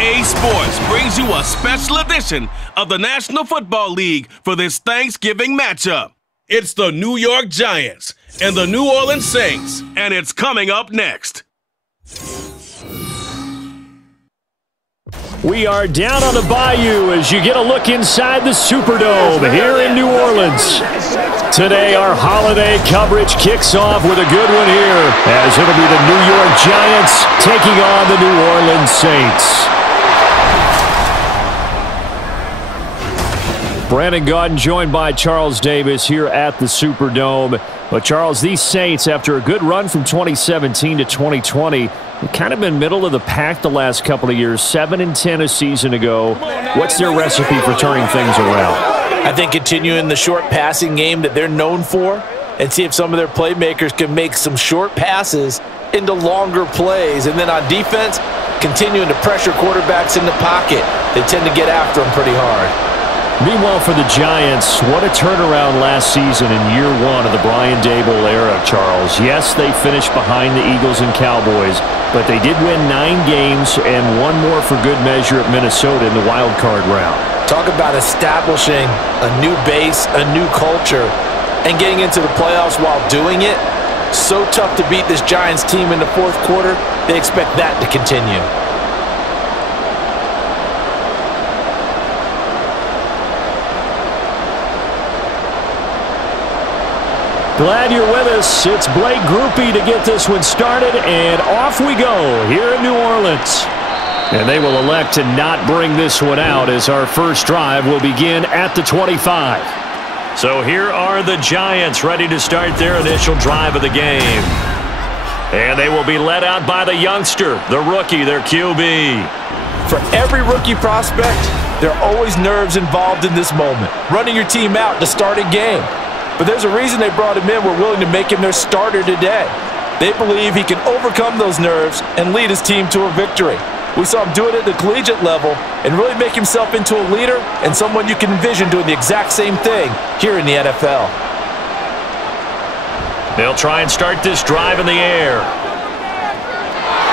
EA Sports brings you a special edition of the National Football League for this Thanksgiving matchup. It's the New York Giants and the New Orleans Saints, and it's coming up next. We are down on the bayou as you get a look inside the Superdome here in New Orleans. Today, our holiday coverage kicks off with a good one here, as it'll be the New York Giants taking on the New Orleans Saints. Brandon Gaudin joined by Charles Davis here at the Superdome. But, Charles, these Saints, after a good run from 2017 to 2020, they've kind of been middle of the pack the last couple of years, 7-10 a season ago. What's their recipe for turning things around? I think continuing the short passing game that they're known for and see if some of their playmakers can make some short passes into longer plays. And then on defense, continuing to pressure quarterbacks in the pocket. They tend to get after them pretty hard. Meanwhile, for the Giants, what a turnaround last season in year one of the Brian Daboll era, Charles. Yes, they finished behind the Eagles and Cowboys, but they did win 9 games and one more for good measure at Minnesota in the wild card round. Talk about establishing a new base, a new culture, and getting into the playoffs while doing it. So tough to beat this Giants team in the fourth quarter. They expect that to continue. Glad you're with us. It's Blake Groupie to get this one started, and off we go here in New Orleans. And they will elect to not bring this one out as our first drive will begin at the 25. So here are the Giants ready to start their initial drive of the game. And they will be led out by the youngster, the rookie, their QB. For every rookie prospect, there are always nerves involved in this moment. Running your team out to start a game. But there's a reason they brought him in. We're willing to make him their starter today. They believe he can overcome those nerves and lead his team to a victory. We saw him do it at the collegiate level and really make himself into a leader and someone you can envision doing the exact same thing here in the NFL. They'll try and start this drive in the air.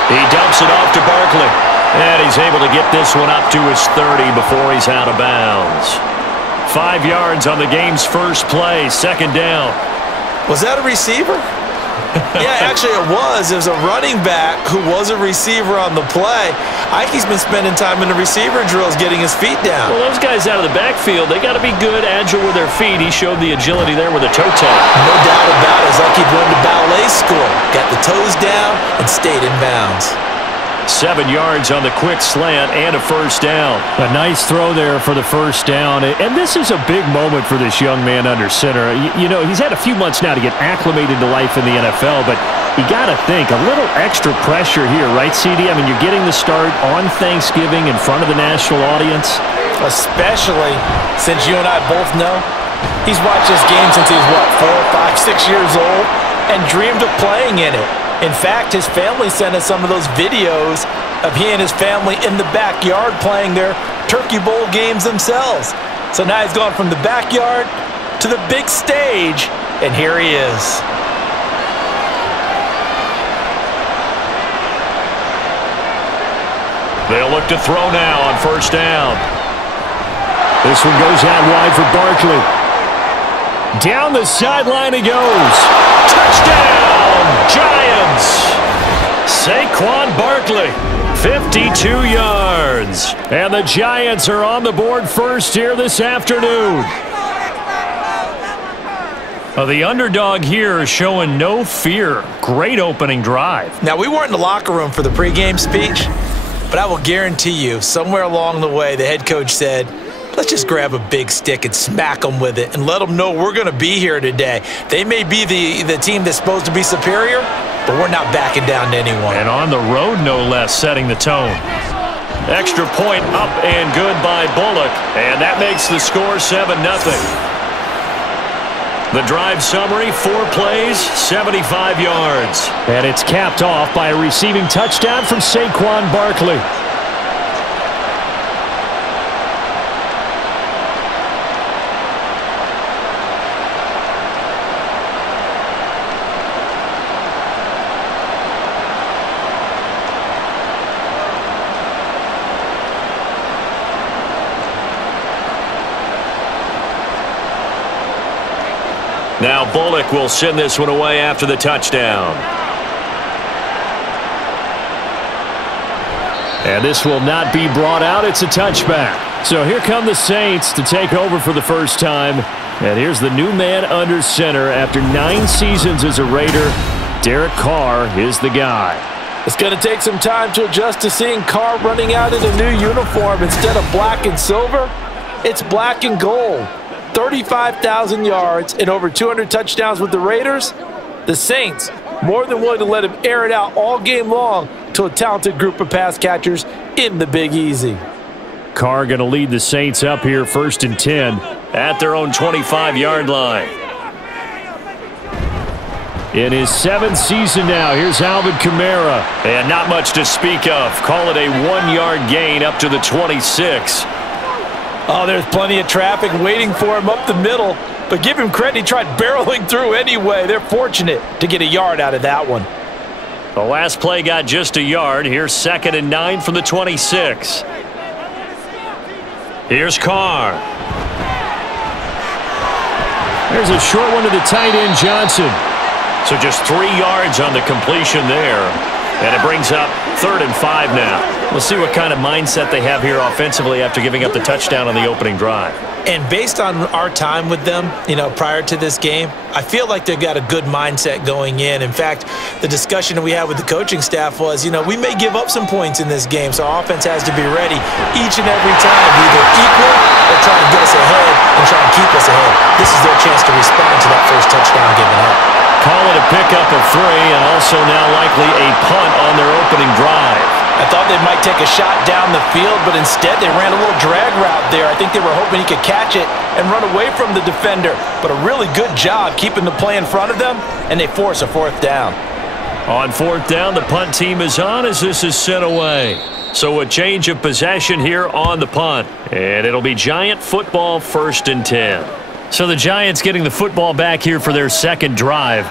He dumps it off to Barkley. And he's able to get this one up to his 30 before he's out of bounds. 5 yards on the game's first play, second down. Was that a receiver? Yeah, actually it was. It was a running back who was a receiver on the play. Ike's been spending time in the receiver drills getting his feet down. Well, those guys out of the backfield, they got to be good, agile with their feet. He showed the agility there with a toe tap. No doubt about it. It's like he'd run to ballet school. Got the toes down and stayed in bounds. 7 yards on the quick slant and a first down. A nice throw there for the first down. And this is a big moment for this young man under center. You know, he's had a few months now to get acclimated to life in the NFL, but you got to think, a little extra pressure here, right, CD? I mean, you're getting the start on Thanksgiving in front of the national audience. Especially since you and I both know he's watched this game since he was, what, 4, 5, 6 years old and dreamed of playing in it. In fact, his family sent us some of those videos of he and his family in the backyard playing their Turkey Bowl games themselves. So now he's gone from the backyard to the big stage, and here he is. They'll look to throw now on first down. This one goes out wide for Barkley. Down the sideline he goes. Touchdown! Giants! Saquon Barkley, 52 yards. And the Giants are on the board first here this afternoon. The underdog here is showing no fear. Great opening drive. Now, we weren't in the locker room for the pregame speech, but I will guarantee you, somewhere along the way, the head coach said, let's just grab a big stick and smack them with it and let them know we're going to be here today. They may be the team that's supposed to be superior, but we're not backing down to anyone. And on the road, no less, setting the tone. Extra point up and good by Bullock, and that makes the score 7-0. The drive summary, 4 plays, 75 yards. And it's capped off by a receiving touchdown from Saquon Barkley. Now Bullock will send this one away after the touchdown. And this will not be brought out. It's a touchback. So here come the Saints to take over for the first time. And here's the new man under center after 9 seasons as a Raider. Derek Carr is the guy. It's going to take some time to adjust to seeing Carr running out in a new uniform instead of black and silver. It's black and gold. 35,000 yards and over 200 touchdowns with the Raiders. The Saints more than willing to let him air it out all game long to a talented group of pass catchers in the Big Easy. Carr going to lead the Saints up here 1st and 10 at their own 25-yard line. In his 7th season now, here's Alvin Kamara. And not much to speak of. Call it a 1-yard gain up to the 26. Oh, there's plenty of traffic waiting for him up the middle. But give him credit, he tried barreling through anyway. They're fortunate to get a yard out of that one. The last play got just a yard. Here's 2nd and 9 from the 26. Here's Carr. There's a short one to the tight end, Johnson. So just 3 yards on the completion there. And it brings up 3rd and 5 now. We'll see what kind of mindset they have here offensively after giving up the touchdown on the opening drive. And based on our time with them, prior to this game, I feel like they've got a good mindset going in. In fact, the discussion that we had with the coaching staff was, we may give up some points in this game, so our offense has to be ready each and every time, either equal or try and get us ahead and try and keep us ahead. This is their chance to respond to that first touchdown given up. Call it a pickup of 3 and also now likely a punt on their opening drive. I thought they might take a shot down the field, but instead they ran a little drag route there. I think they were hoping he could catch it and run away from the defender. But a really good job keeping the play in front of them, and they force a 4th down. On 4th down, the punt team is on as this is sent away. So a change of possession here on the punt. And it'll be Giant football 1st and 10. So the Giants getting the football back here for their 2nd drive.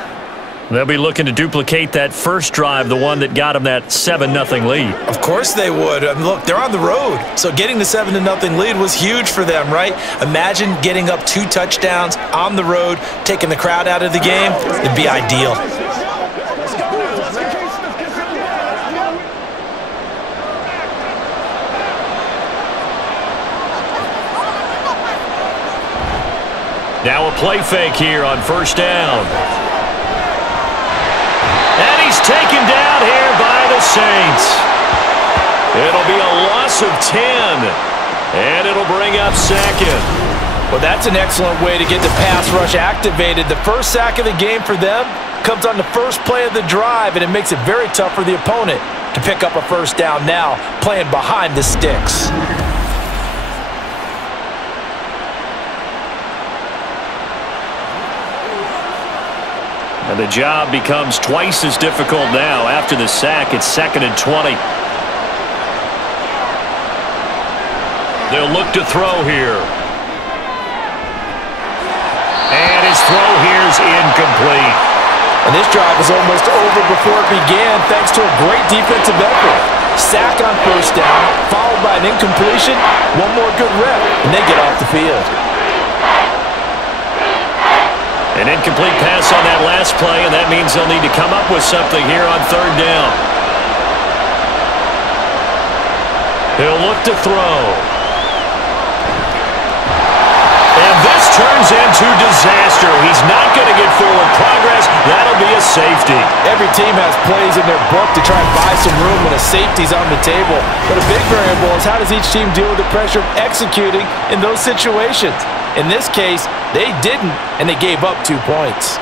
They'll be looking to duplicate that first drive, the one that got them that 7-0 lead. Of course they would. Look, they're on the road, so getting the 7-0 lead was huge for them, right? Imagine getting up 2 touchdowns on the road, taking the crowd out of the game. It'd be ideal. Now a play fake here on 1st down. And he's taken down here by the Saints. It'll be a loss of 10. And it'll bring up 2nd. Well, that's an excellent way to get the pass rush activated. The first sack of the game for them comes on the first play of the drive, and it makes it very tough for the opponent to pick up a 1st down now, playing behind the sticks. And the job becomes twice as difficult now. After the sack, it's 2nd and 20. They'll look to throw here. And his throw here's incomplete. And this drive was almost over before it began thanks to a great defensive effort. Sack on 1st down, followed by an incompletion. One more good rep, and they get off the field. An incomplete pass on that last play, and that means they'll need to come up with something here on 3rd down. He'll look to throw. And this turns into disaster. He's not going to get forward progress. That'll be a safety. Every team has plays in their book to try and buy some room when a safety's on the table. But a big variable is how does each team deal with the pressure of executing in those situations. In this case, they didn't, and they gave up 2 points.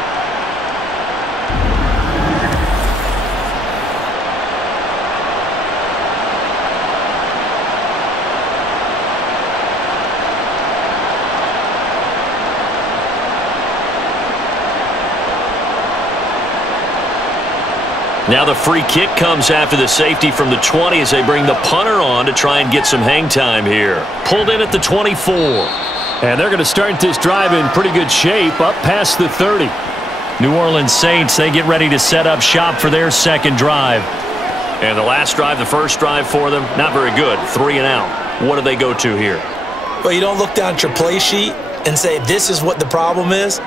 Now the free kick comes after the safety from the 20 as they bring the punter on to try and get some hang time here. Pulled in at the 24. And they're going to start this drive in pretty good shape, up past the 30. New Orleans Saints, they get ready to set up shop for their 2nd drive. And the last drive, the first drive for them, not very good. 3 and out. What do they go to here? Well, you don't look down at your play sheet and say, this is what the problem is.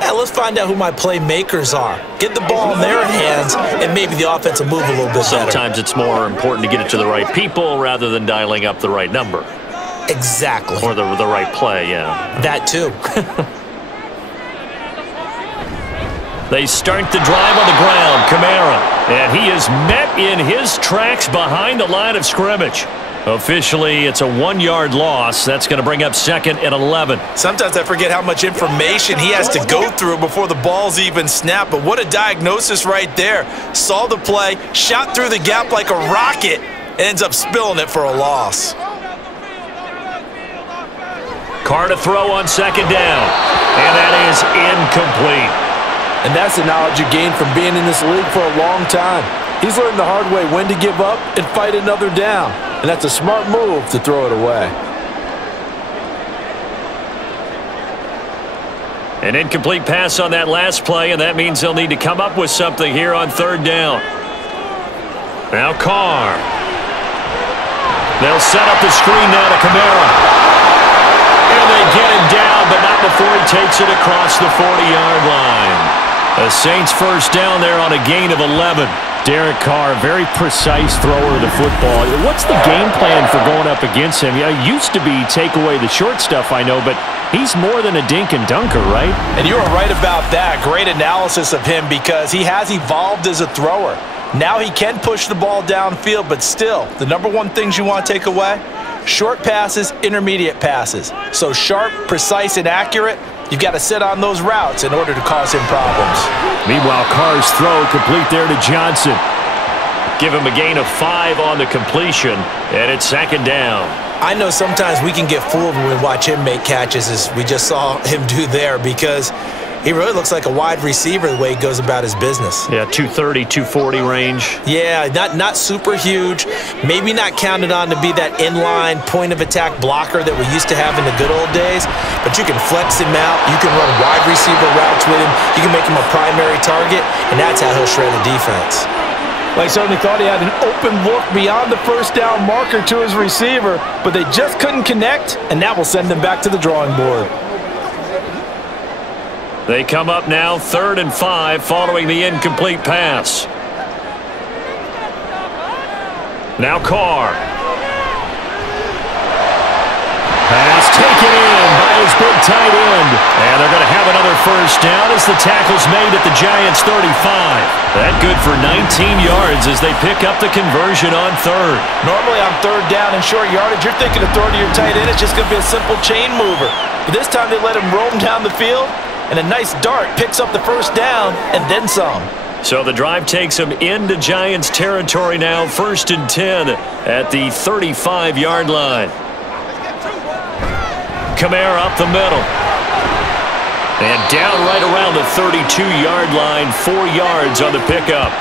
let's find out who my playmakers are. Get the ball in their hands, and maybe the offense will move a little bit better. Sometimes it's more important to get it to the right people rather than dialing up the right number. Exactly. Or the right play, yeah. That too. They start the drive on the ground. Kamara. And he is met in his tracks behind the line of scrimmage. Officially, it's a 1-yard loss. That's going to bring up 2nd and 11. Sometimes I forget how much information he has to go through before the ball's even snapped. But what a diagnosis right there. Saw the play, shot through the gap like a rocket, and ends up spilling it for a loss. Carr to throw on 2nd down. And that is incomplete. And that's the knowledge you gain from being in this league for a long time. He's learned the hard way when to give up and fight another down. And that's a smart move to throw it away. An incomplete pass on that last play, and that means they'll need to come up with something here on 3rd down. Now Carr. They'll set up the screen now to Kamara. And they get him down, but not before he takes it across the 40-yard line. The Saints first down there on a gain of 11. Derek Carr, very precise thrower of the football. What's the game plan for going up against him? It used to be take away the short stuff, I know, but he's more than a dink and dunker, right? And you were right about that. Great analysis of him because he has evolved as a thrower. Now he can push the ball downfield, but still, the number one things you want to take away, short passes, intermediate passes. So sharp, precise, and accurate, you've got to sit on those routes in order to cause him problems. Meanwhile, Carr's throw complete there to Johnson. Give him a gain of 5 on the completion, and it's 2nd down. I know sometimes we can get fooled when we watch him make catches, as we just saw him do there, because he really looks like a wide receiver the way he goes about his business. Yeah, 230, 240 range. Yeah, not super huge. Maybe not counted on to be that inline point-of-attack blocker that we used to have in the good old days, but you can flex him out. You can run wide receiver routes with him. You can make him a primary target, and that's how he'll shred a defense. Well, he certainly thought he had an open look beyond the first down marker to his receiver, but they just couldn't connect, and that will send them back to the drawing board. They come up now 3rd and 5 following the incomplete pass. Now Carr. Pass taken in by his big tight end. And they're going to have another first down as the tackle's made at the Giants' 35. That good for 19 yards as they pick up the conversion on 3rd. Normally on 3rd down and short yardage, you're thinking of throwing to your tight end. It's just going to be a simple chain mover. But this time they let him roam down the field. And a nice dart picks up the first down and then some. So the drive takes them into Giants territory now, 1st and 10 at the 35-yard line. Kamara up the middle. And down right around the 32-yard line, 4 yards on the pickup.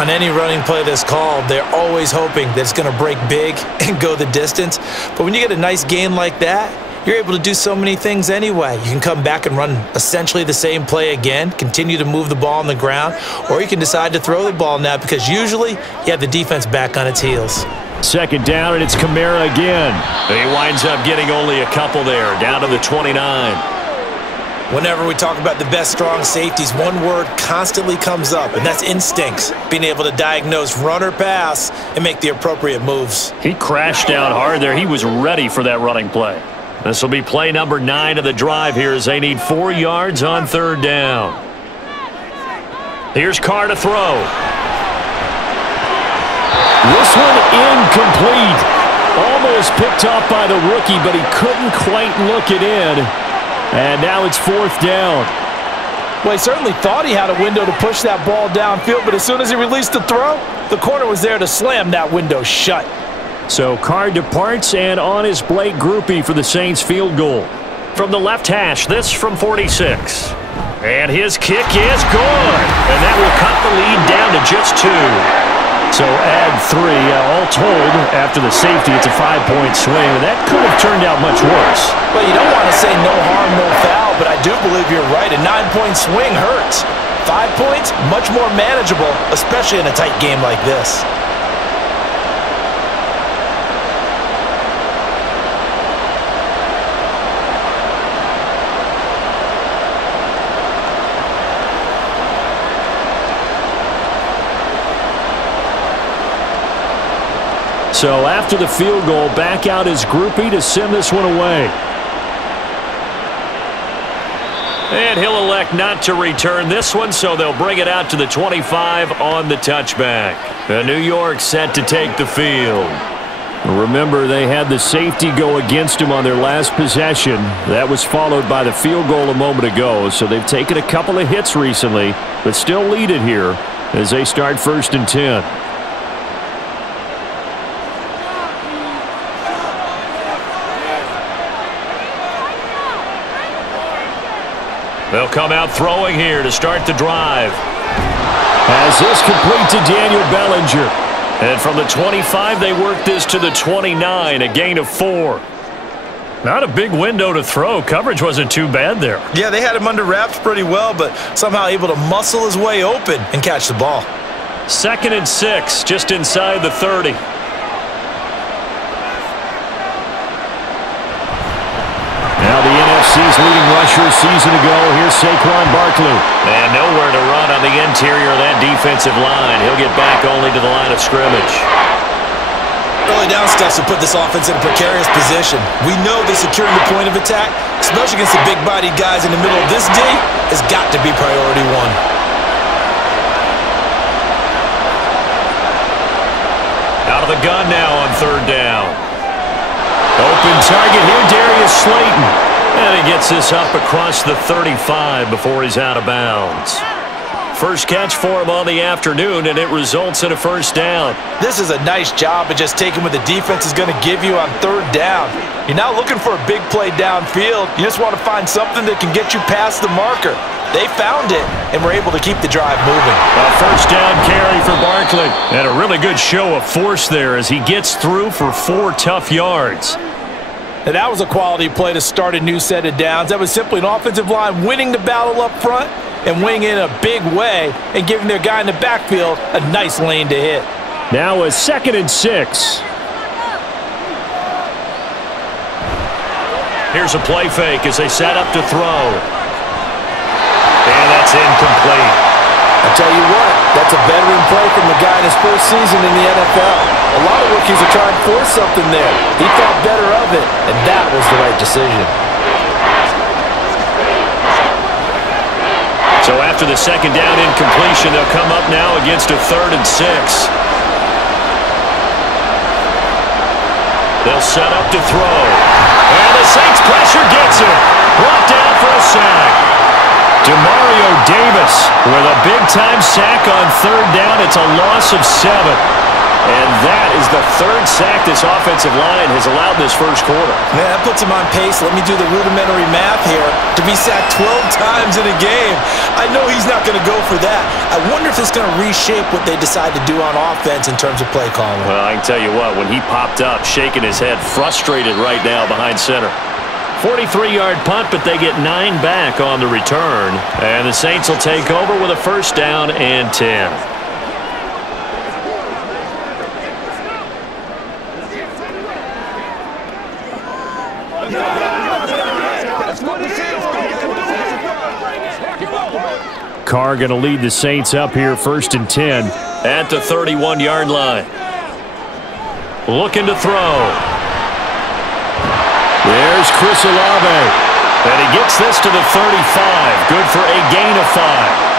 On any running play that's called, they're always hoping that it's going to break big and go the distance. But when you get a nice gain like that, you're able to do so many things anyway. You can come back and run essentially the same play again, continue to move the ball on the ground, or you can decide to throw the ball now because usually you have the defense back on its heels. 2nd down, and it's Kamara again. He winds up getting only a couple there, down to the 29. Whenever we talk about the best strong safeties, one word constantly comes up, and that's instincts. Being able to diagnose run or pass and make the appropriate moves. He crashed down hard there. He was ready for that running play. This will be play number 9 of the drive here as they need 4 yards on 3rd down. Here's Carr to throw. This one incomplete. Almost picked off by the rookie, but he couldn't quite look it in. And now it's 4th down. Well, he certainly thought he had a window to push that ball downfield, but as soon as he released the throw, the corner was there to slam that window shut. So Carr departs, and on is Blake Grupe for the Saints field goal. From the left hash, this from 46. And his kick is good. And that will cut the lead down to just 2. So add 3. All told, after the safety, it's a 5-point swing. And that could have turned out much worse. Well, you don't want to say no harm, no foul, but I do believe you're right. A 9-point swing hurts. 5 points, much more manageable, especially in a tight game like this. So after the field goal, back out his groupie to send this one away. And he'll elect not to return this one, so they'll bring it out to the 25 on the touchback. New York set to take the field. Remember, they had the safety go against him on their last possession. That was followed by the field goal a moment ago, so they've taken a couple of hits recently, but still lead it here as they start 1st and 10. They'll come out throwing here to start the drive. As this complete to Daniel Bellinger. And from the 25, they work this to the 29, a gain of 4. Not a big window to throw. Coverage wasn't too bad there. Yeah, they had him under wraps pretty well, but somehow able to muscle his way open and catch the ball. 2nd and 6, just inside the 30. Now the NFC's leading rusher a season ago. Here's Saquon Barkley. And nowhere to run on the interior of that defensive line. He'll get back only to the line of scrimmage. Early down stuff to put this offense in a precarious position. We know that securing the point of attack, especially against the big-bodied guys in the middle of this D, has got to be priority one. Out of the gun now on 3rd down. Open target here, Darius Slayton. And he gets this up across the 35 before he's out of bounds. First catch for him on the afternoon, and it results in a 1st down. This is a nice job of just taking what the defense is going to give you on 3rd down. You're not looking for a big play downfield. You just want to find something that can get you past the marker. They found it, and were able to keep the drive moving. A 1st down carry for Barkley. And a really good show of force there as he gets through for 4 tough yards. Now, that was a quality play to start a new set of downs. That was simply an offensive line winning the battle up front and winning in a big way and giving their guy in the backfield a nice lane to hit. Now a 2nd and 6. Here's a play fake as they set up to throw. And that's incomplete. I tell you what, that's a veteran play from the guy in his first season in the NFL. A lot of rookies are trying to force something there. He thought better of it, and that was the right decision. So after the 2nd down incompletion, they'll come up now against a 3rd and 6. They'll set up to throw. And the Saints pressure gets him. Brought down for a sack. Demario Davis with a big-time sack on 3rd down. It's a loss of 7. And that is the 3rd sack this offensive line has allowed this first quarter. Man, that puts him on pace. Let me do the rudimentary math here. To be sacked 12 times in a game. I know he's not going to go for that. I wonder if it's going to reshape what they decide to do on offense in terms of play calling. Well, I can tell you what, when he popped up, shaking his head, frustrated right now behind center. 43-yard punt, but they get 9 back on the return. And the Saints will take over with a 1st down and 10. Carr going to lead the Saints up here 1st and 10 at the 31-yard line. Looking to throw. There's Chris Olave. And he gets this to the 35. Good for a gain of 5.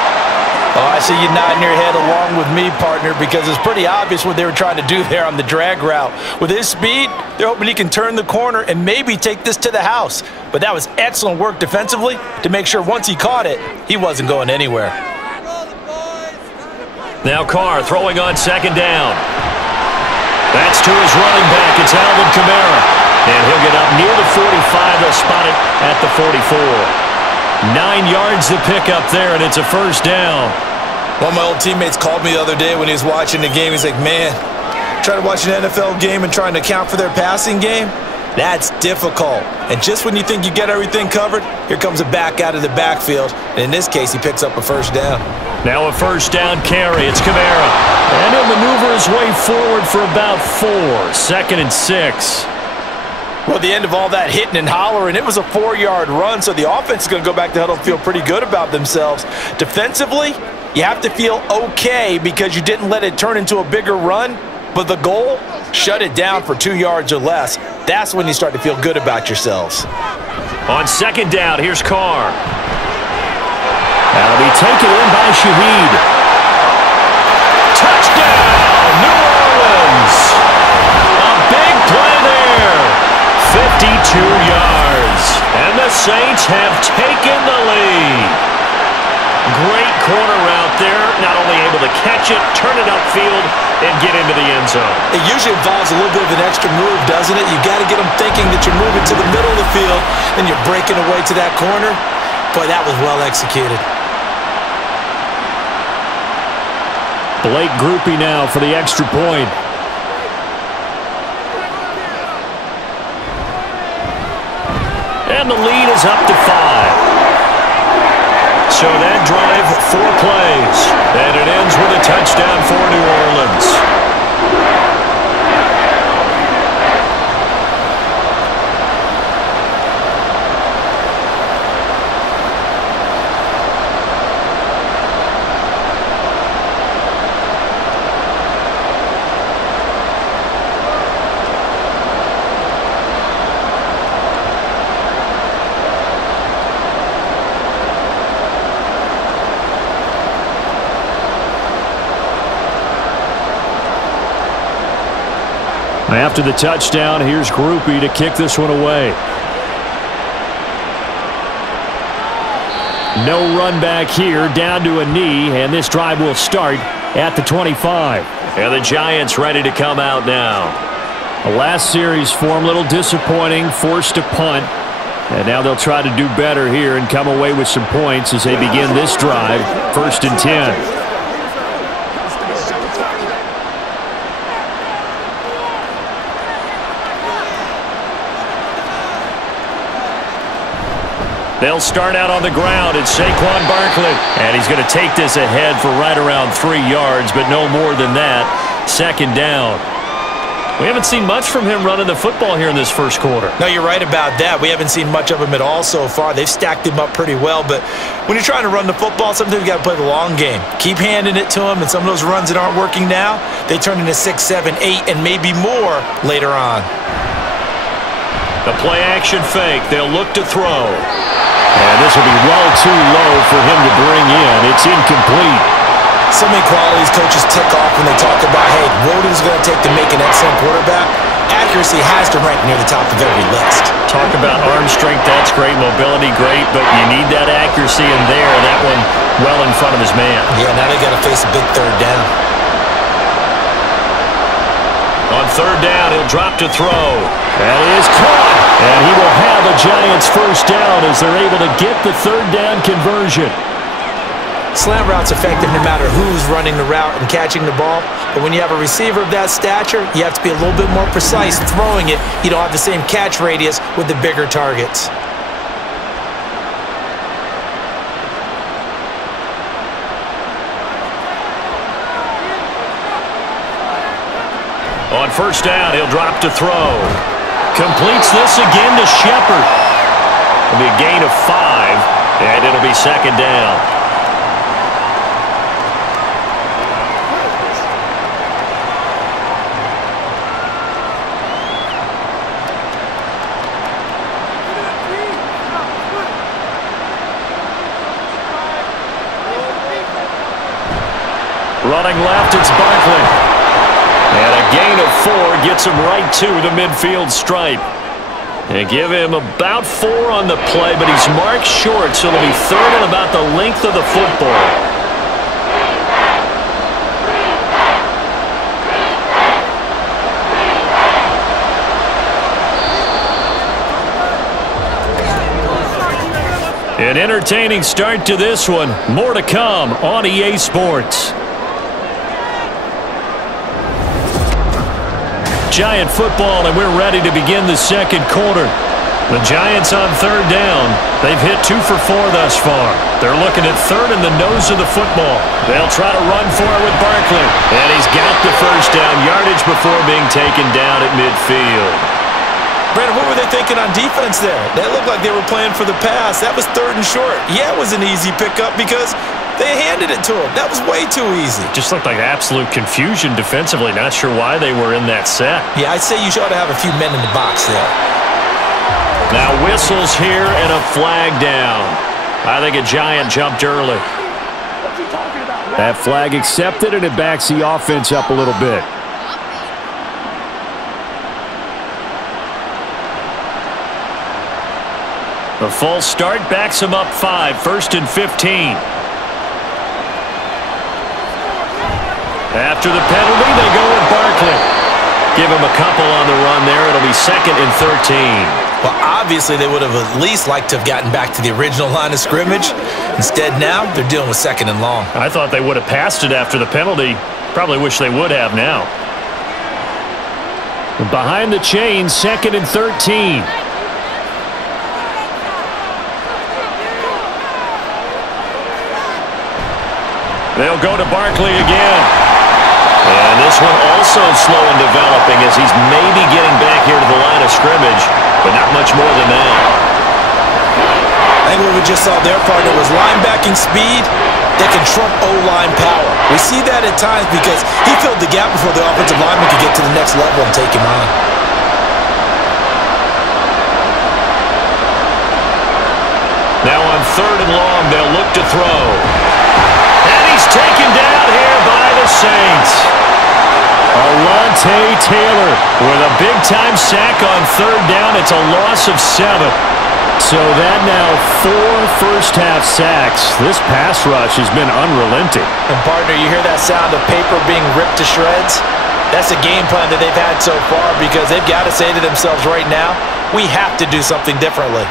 Oh, I see you nodding your head along with me, partner, because it's pretty obvious what they were trying to do there on the drag route. With his speed, they're hoping he can turn the corner and maybe take this to the house. But that was excellent work defensively to make sure once he caught it, he wasn't going anywhere. Now Carr throwing on 2nd down. That's to his running back. It's Alvin Kamara. And he'll get up near the 45. They'll spot it at the 44. 9 yards to pick up there, and it's a 1st down. One of my old teammates called me the other day when he was watching the game. He's like, man, trying to watch an NFL game and trying to account for their passing game, that's difficult. And just when you think you get everything covered, here comes a back out of the backfield. And in this case, he picks up a 1st down. Now a 1st down carry. It's Kamara. And he'll maneuver his way forward for about 4. 2nd and 6. Well, at the end of all that hitting and hollering, it was a 4-yard run, so the offense is going to go back to huddle and feel pretty good about themselves. Defensively, you have to feel okay because you didn't let it turn into a bigger run. But the goal, shut it down for 2 yards or less. That's when you start to feel good about yourselves. On second down, here's Carr. That'll be taken in by Shaheed. Touchdown, New Orleans. A big play there. 52 yards. And the Saints have taken the lead. Great corner route there. Not only able to catch it, turn it upfield, and get into the end zone. It usually involves a little bit of an extra move, doesn't it? You got to get them thinking that you're moving to the middle of the field and you're breaking away to that corner. Boy, that was well executed. Blake Grupe now for the extra point. And the lead is up to 5. So that drive, 4 plays. And it ends with a touchdown for New Orleans. After the touchdown, here's Grupe to kick this one away. No run back here, down to a knee, and this drive will start at the 25. And the Giants ready to come out now. The last series form a little disappointing, forced to punt. And now they'll try to do better here and come away with some points as they begin this drive, 1st and 10. They'll start out on the ground. It's Saquon Barkley. And he's going to take this ahead for right around 3 yards, but no more than that. 2nd down. We haven't seen much from him running the football here in this first quarter. No, you're right about that. We haven't seen much of him at all so far. They've stacked him up pretty well, but when you're trying to run the football, sometimes you got to play the long game. Keep handing it to him, and some of those runs that aren't working now, they turn into 6, 7, 8, and maybe more later on. The play action fake. They'll look to throw. And this will be well too low for him to bring in. It's incomplete. So many qualities coaches tick off when they talk about, hey, what is it going to take to make an excellent quarterback? Accuracy has to rank near the top of every list. Talk about arm strength, that's great. Mobility, great. But you need that accuracy in there. That one well in front of his man. Yeah, now they got to face a big 3rd down. On 3rd down, he'll drop to throw. That is caught. And he will have a Giants 1st down as they're able to get the 3rd down conversion. Slant route's effective no matter who's running the route and catching the ball. But when you have a receiver of that stature, you have to be a little bit more precise throwing it. You don't have the same catch radius with the bigger targets. On 1st down, he'll drop to throw. Completes this again to Shepard. It'll be a gain of 5, and it'll be 2nd down. Running left, it's Barkley. And a gain of 4 gets him right to the midfield stripe. And give him about 4 on the play, but he's marked short, so it'll be 3rd and about the length of the football. An entertaining start to this one. More to come on EA Sports. Giant football, and we're ready to begin the 2nd quarter. The Giants on 3rd down. They've hit 2 for 4 thus far. They're looking at 3rd in the nose of the football. They'll try to run for it with Barkley. And he's got the 1st down yardage before being taken down at midfield. Brandon, what were they thinking on defense there? That looked like they were playing for the pass. That was 3rd and short. Yeah, it was an easy pickup because they handed it to him. That was way too easy. Just looked like absolute confusion defensively. Not sure why they were in that set. Yeah, I'd say you ought to have a few men in the box there. Now whistles here and a flag down. I think a Giant jumped early. That flag accepted, and it backs the offense up a little bit. The false start backs him up 5, 1st and 15. After the penalty, they go with Barkley. Give him a couple on the run there. It'll be 2nd and 13. Well, obviously, they would have at least liked to have gotten back to the original line of scrimmage. Instead, now they're dealing with 2nd and long. I thought they would have passed it after the penalty. Probably wish they would have now. Behind the chains, 2nd and 13. They'll go to Barkley again. And this one also slow in developing as he's maybe getting back here to the line of scrimmage, but not much more than that. I think what we just saw their partner was linebacking speed that can trump O-line power. We see that at times because he filled the gap before the offensive lineman could get to the next level and take him on. Now on 3rd and long, they'll look to throw. And he's taken down here by the Saints. Alontae Taylor with a big-time sack on 3rd down. It's a loss of 7. So that now 4 first-half sacks. This pass rush has been unrelenting. And, partner, you hear that sound of paper being ripped to shreds? That's a game plan that they've had so far because they've got to say to themselves right now, we have to do something differently.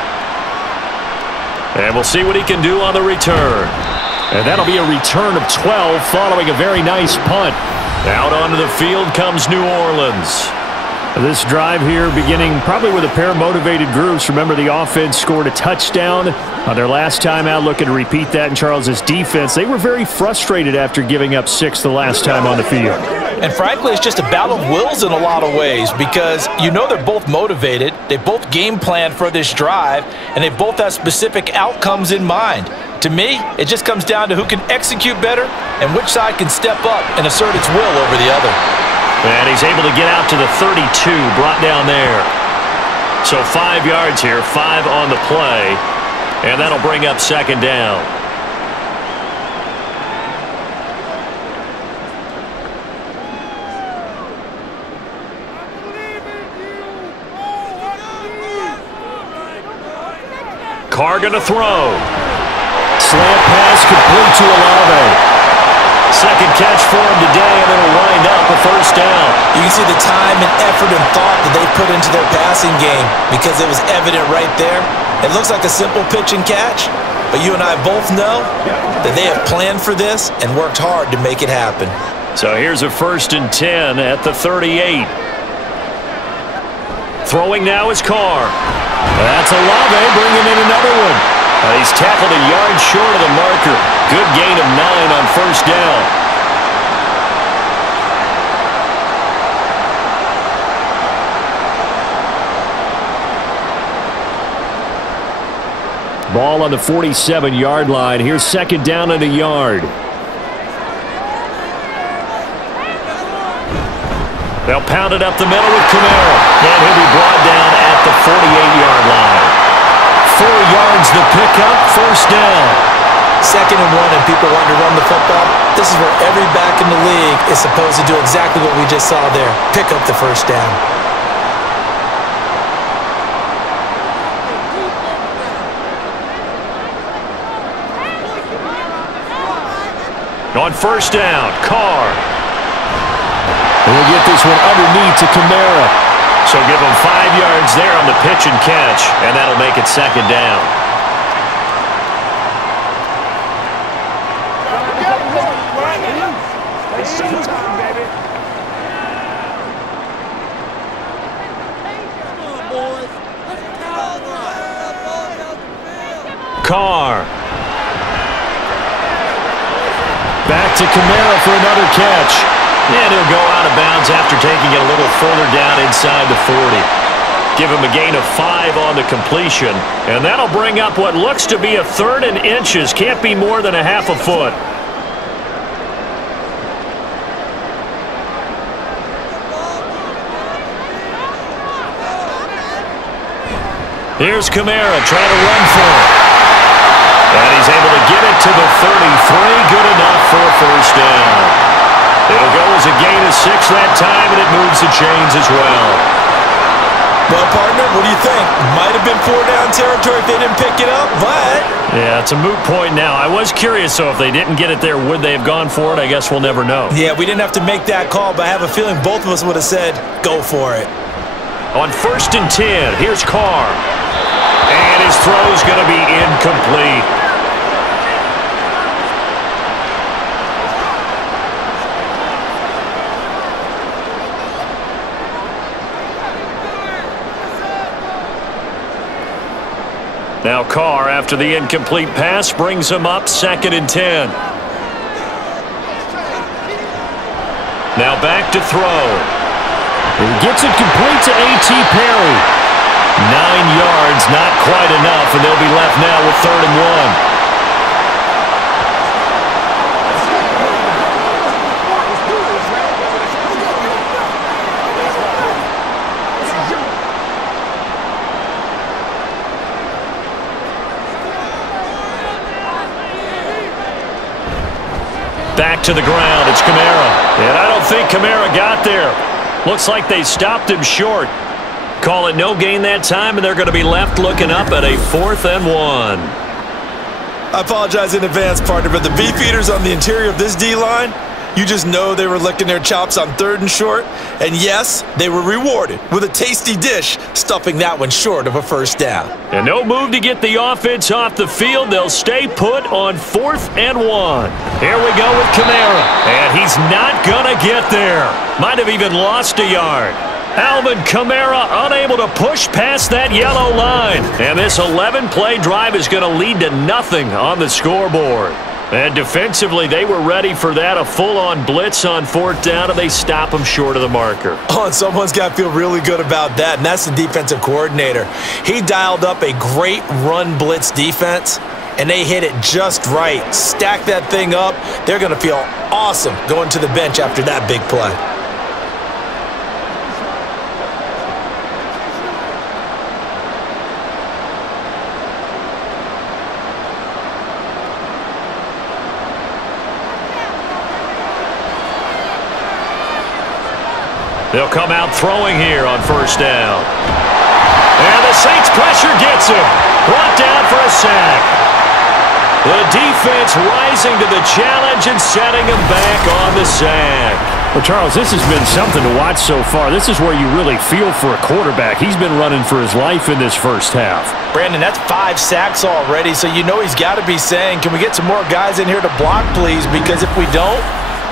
And we'll see what he can do on the return. And that'll be a return of 12 following a very nice punt. Out onto the field comes New Orleans. This drive here beginning probably with a pair of motivated groups. Remember, the offense scored a touchdown on their last time out. Looking to repeat that in Charles's defense. They were very frustrated after giving up 6 the last time on the field. And frankly, it's just a battle of wills in a lot of ways because you know they're both motivated. They both game planned for this drive, and they both have specific outcomes in mind. To me, it just comes down to who can execute better and which side can step up and assert its will over the other. And he's able to get out to the 32, brought down there. So 5 yards here, 5 on the play, and that'll bring up 2nd down. Carr gonna throw. Slant pass complete to Olave. 2nd catch for him today, and it'll wind up a 1st down. You can see the time and effort and thought that they put into their passing game because it was evident right there. It looks like a simple pitch and catch, but you and I both know that they have planned for this and worked hard to make it happen. So here's a 1st and 10 at the 38. Throwing now is Carr. That's Olave bringing in another one. He's tackled a yard short of the marker. Good gain of 9 on 1st down. Ball on the 47-yard line. Here's 2nd down and a yard. They'll pound it up the middle with Kamara. And he'll be brought down at the 48-yard line. 4 yards the pickup, 1st down. 2nd and 1 and people want to run the football. This is where every back in the league is supposed to do exactly what we just saw there. Pick up the 1st down. On 1st down, Carr. And we'll get this one underneath to Kamara. So give him 5 yards there on the pitch and catch, and that'll make it 2nd down. Carr. Back to Kamara for another catch. And he'll go out of bounds after taking it a little further down inside the 40. Give him a gain of 5 on the completion. And that'll bring up what looks to be a 3rd and inches. Can't be more than a half a foot. Here's Kamara trying to run for it. And he's able to get it to the 33. Good enough for a first down. It'll go as a gain of 6 that time, and it moves the chains as well. Well, partner, what do you think? Might have been 4-down territory if they didn't pick it up, but... Yeah, it's a moot point now. I was curious, so if they didn't get it there, would they have gone for it? I guess we'll never know. Yeah, we didn't have to make that call, but I have a feeling both of us would have said, go for it. On 1st and 10, here's Carr. And his throw's going to be incomplete. Now Carr, after the incomplete pass, brings him up 2nd and 10. Now back to throw. He gets it complete to A.T. Perry. 9 yards, not quite enough, and they'll be left now with 3rd and 1. Back to the ground. It's Kamara. And I don't think Kamara got there. Looks like they stopped him short. Call it no gain that time, and they're going to be left looking up at a 4th and 1. I apologize in advance, partner, but the beef eaters on the interior of this D-line, you just know they were licking their chops on 3rd and short. And yes, they were rewarded with a tasty dish, stuffing that one short of a first down. And no move to get the offense off the field. They'll stay put on 4th and 1. Here we go with Kamara. And he's not going to get there. Might have even lost a yard. Alvin Kamara unable to push past that yellow line. And this 11-play drive is going to lead to nothing on the scoreboard. And defensively, they were ready for that, a full-on blitz on 4th down, and they stop them short of the marker. Oh, and someone's got to feel really good about that, and that's the defensive coordinator. He dialed up a great run blitz defense, and they hit it just right. Stack that thing up. They're going to feel awesome going to the bench after that big play. They'll come out throwing here on 1st down. And the Saints pressure gets him. Brought down for a sack. The defense rising to the challenge and setting him back on the sack. Well, Charles, this has been something to watch so far. This is where you really feel for a quarterback. He's been running for his life in this first half. Brandon, that's 5 sacks already, so you know he's got to be saying, can we get some more guys in here to block, please? Because if we don't,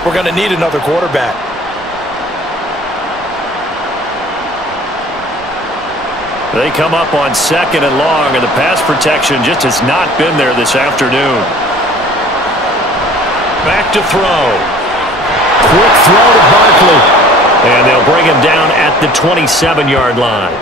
we're going to need another quarterback. They come up on 2nd and long, and the pass protection just has not been there this afternoon. Back to throw. Quick throw to Barkley. And they'll bring him down at the 27-yard line.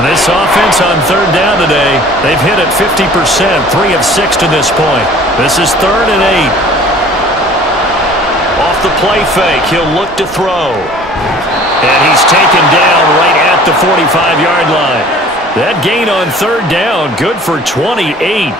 And this offense on 3rd down today, they've hit it 50%, 3 of 6 to this point. This is 3rd and 8. Off the play fake, he'll look to throw. And he's taken down right at the 45-yard line. That gain on 3rd down, good for 28.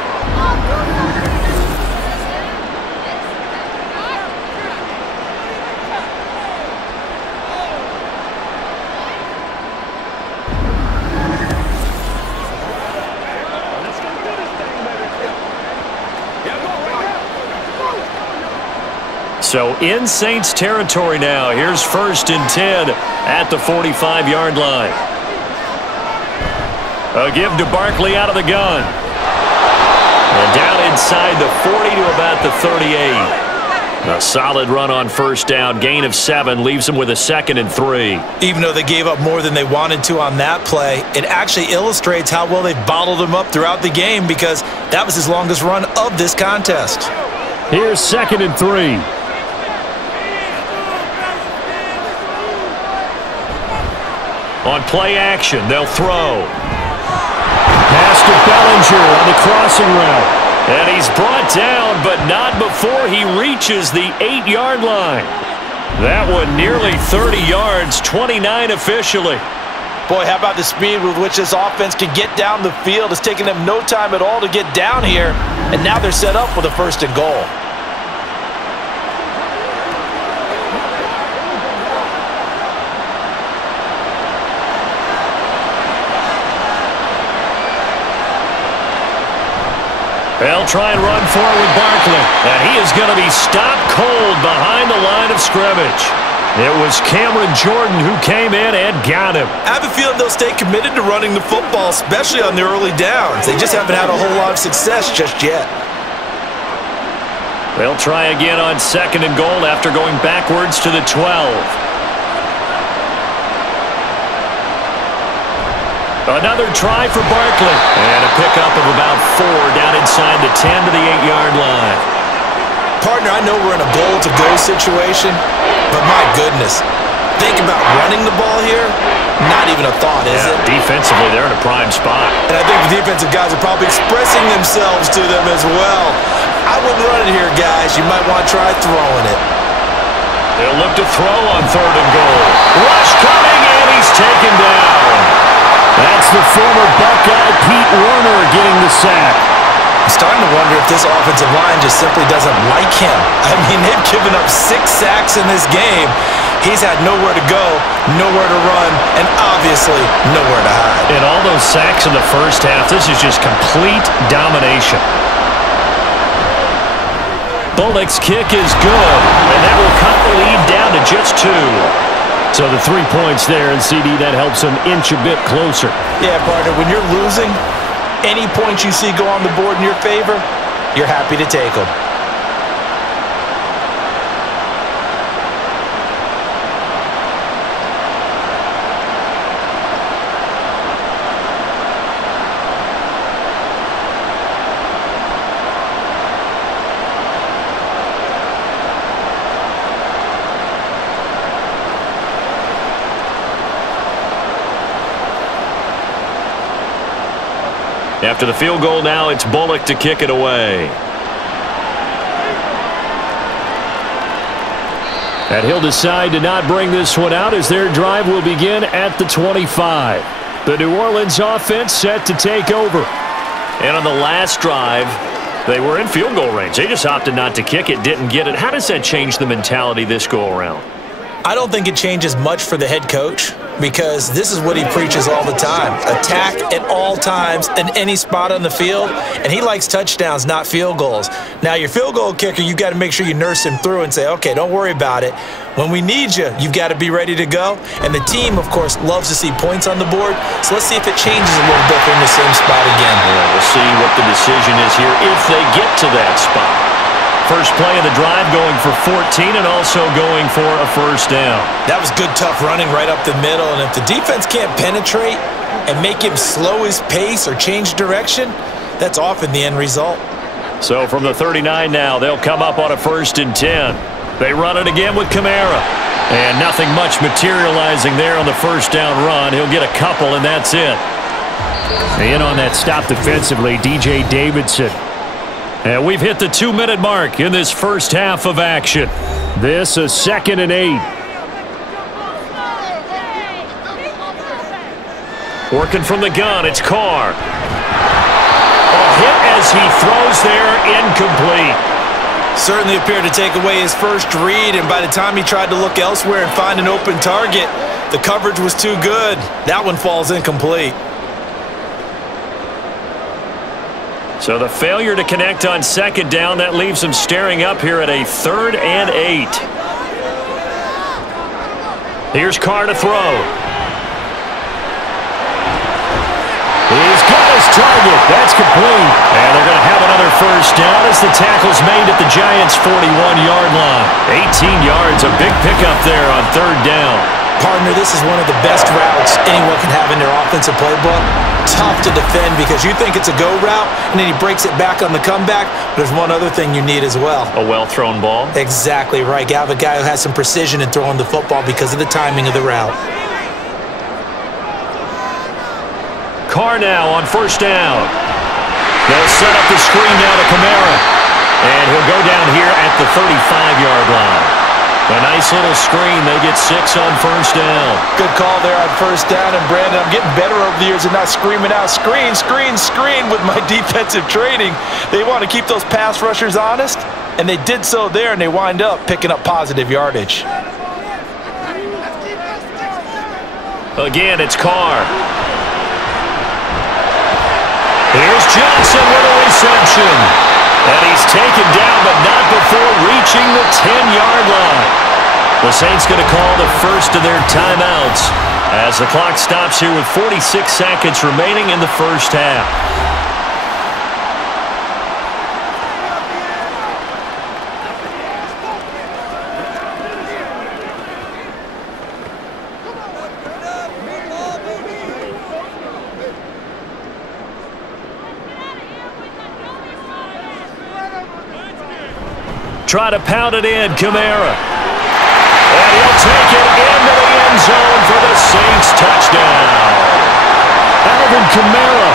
So in Saints territory now. Here's 1st and 10 at the 45-yard line. A give to Barkley out of the gun. And down inside the 40 to about the 38. A solid run on first down, gain of 7, leaves them with a 2nd and 3. Even though they gave up more than they wanted to on that play, it actually illustrates how well they've bottled them up throughout the game because that was his longest run of this contest. Here's 2nd and 3. On play action, they'll throw. Pass to Bellinger on the crossing route. And he's brought down, but not before he reaches the 8-yard line. That one nearly 30 yards, 29 officially. Boy, how about the speed with which this offense can get down the field? It's taken them no time at all to get down here, and now they're set up with a 1st and goal. They'll try and run forward with Barkley. And he is going to be stopped cold behind the line of scrimmage. It was Cameron Jordan who came in and got him. I have a feeling they'll stay committed to running the football, especially on the early downs. They just haven't had a whole lot of success just yet. They'll try again on 2nd and goal after going backwards to the 12. Another try for Barkley. And a pickup of about 4 down inside the 10 to the 8-yard line. Partner, I know we're in a goal-to-go situation, but my goodness, think about running the ball here. Not even a thought, is it? Defensively, they're in a prime spot. And I think the defensive guys are probably expressing themselves to them as well. I wouldn't run it here, guys. You might want to try throwing it. They'll look to throw on 3rd and goal. Rush coming, and he's taken down. That's the former Buckeye Pete Werner getting the sack. I'm starting to wonder if this offensive line just simply doesn't like him. I mean, they've given up 6 sacks in this game. He's had nowhere to go, nowhere to run, and obviously nowhere to hide. And all those sacks in the first half, this is just complete domination. Bullock's kick is good, and that will cut the lead down to just 2. So the 3 points there, and CD, that helps them inch a bit closer. Yeah, partner, when you're losing, any points you see go on the board in your favor, you're happy to take them. After the field goal now, it's Bullock to kick it away. And he'll decide to not bring this one out as their drive will begin at the 25. The New Orleans offense set to take over. And on the last drive, they were in field goal range. They just opted not to kick it, didn't get it. How does that change the mentality this go-around? I don't think it changes much for the head coach because this is what he preaches all the time. Attack at all times in any spot on the field, and he likes touchdowns, not field goals. Now, your field goal kicker, you've got to make sure you nurse him through and say, okay, don't worry about it. When we need you, you've got to be ready to go. And the team, of course, loves to see points on the board, so let's see if it changes a little bit in the same spot again. Yeah, we'll see what the decision is here if they get to that spot. First play of the drive going for 14 and also going for a first down. That was good, tough running right up the middle. And if the defense can't penetrate and make him slow his pace or change direction, that's often the end result. So from the 39 now, they'll come up on a 1st and 10. They run it again with Kamara. And nothing much materializing there on the first down run. He'll get a couple, and that's it. In on that stop defensively, DJ Davidson. And we've hit the 2-minute mark in this first half of action. This a 2nd and 8. Working from the gun, it's Carr. A hit as he throws there, incomplete. Certainly appeared to take away his first read, and by the time he tried to look elsewhere and find an open target, the coverage was too good. That one falls incomplete. So the failure to connect on 2nd down, that leaves them staring up here at a 3rd and 8. Here's Carr to throw. He's got his target. That's complete. And they're going to have another first down as the tackle's made at the Giants' 41-yard line. 18 yards, a big pickup there on third down. Partner, this is one of the best routes anyone can have in their offensive playbook. Tough to defend because you think it's a go route, and then he breaks it back on the comeback. There's one other thing you need as well. A well-thrown ball? Exactly right. You have a guy who has some precision in throwing the football because of the timing of the route. Carr now on first down. They'll set up the screen now to Kamara. And he'll go down here at the 35-yard line. A nice little screen. They get 6 on first down. Good call there on first down. And, Brandon, I'm getting better over the years and not screaming out, screen, screen, screen with my defensive training. They want to keep those pass rushers honest, and they did so there, and they wind up picking up positive yardage. Again, it's Carr. Here's Johnson with a reception. And he's taken down, but not before reaching the 10-yard line. The Saints going to call the first of their timeouts as the clock stops here with 46 seconds remaining in the first half. Try to pound it in, Kamara. And he'll take it into the end zone for the Saints touchdown. Alvin Kamara,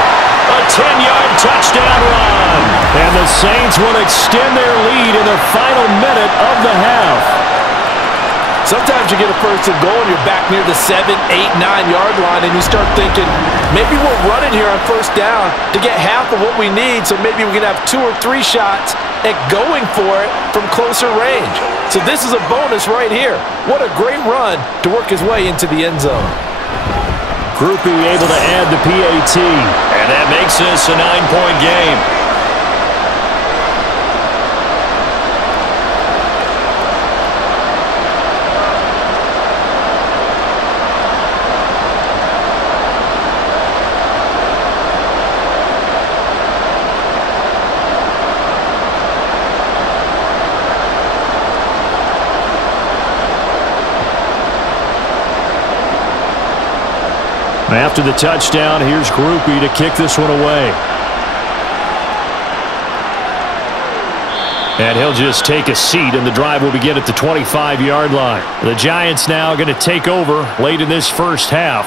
a 10-yard touchdown run. And the Saints will extend their lead in the final minute of the half. Sometimes you get a first and goal and you're back near the 7, 8, 9-yard line and you start thinking, maybe we're running here on first down to get half of what we need, so maybe we can have 2 or 3 shots at going for it from closer range. So this is a bonus right here. What a great run to work his way into the end zone. Groupie able to add the PAT. And that makes this a 9-point game. After the touchdown, here's Groupie to kick this one away. And he'll just take a seat, and the drive will begin at the 25-yard line. The Giants now going to take over late in this first half.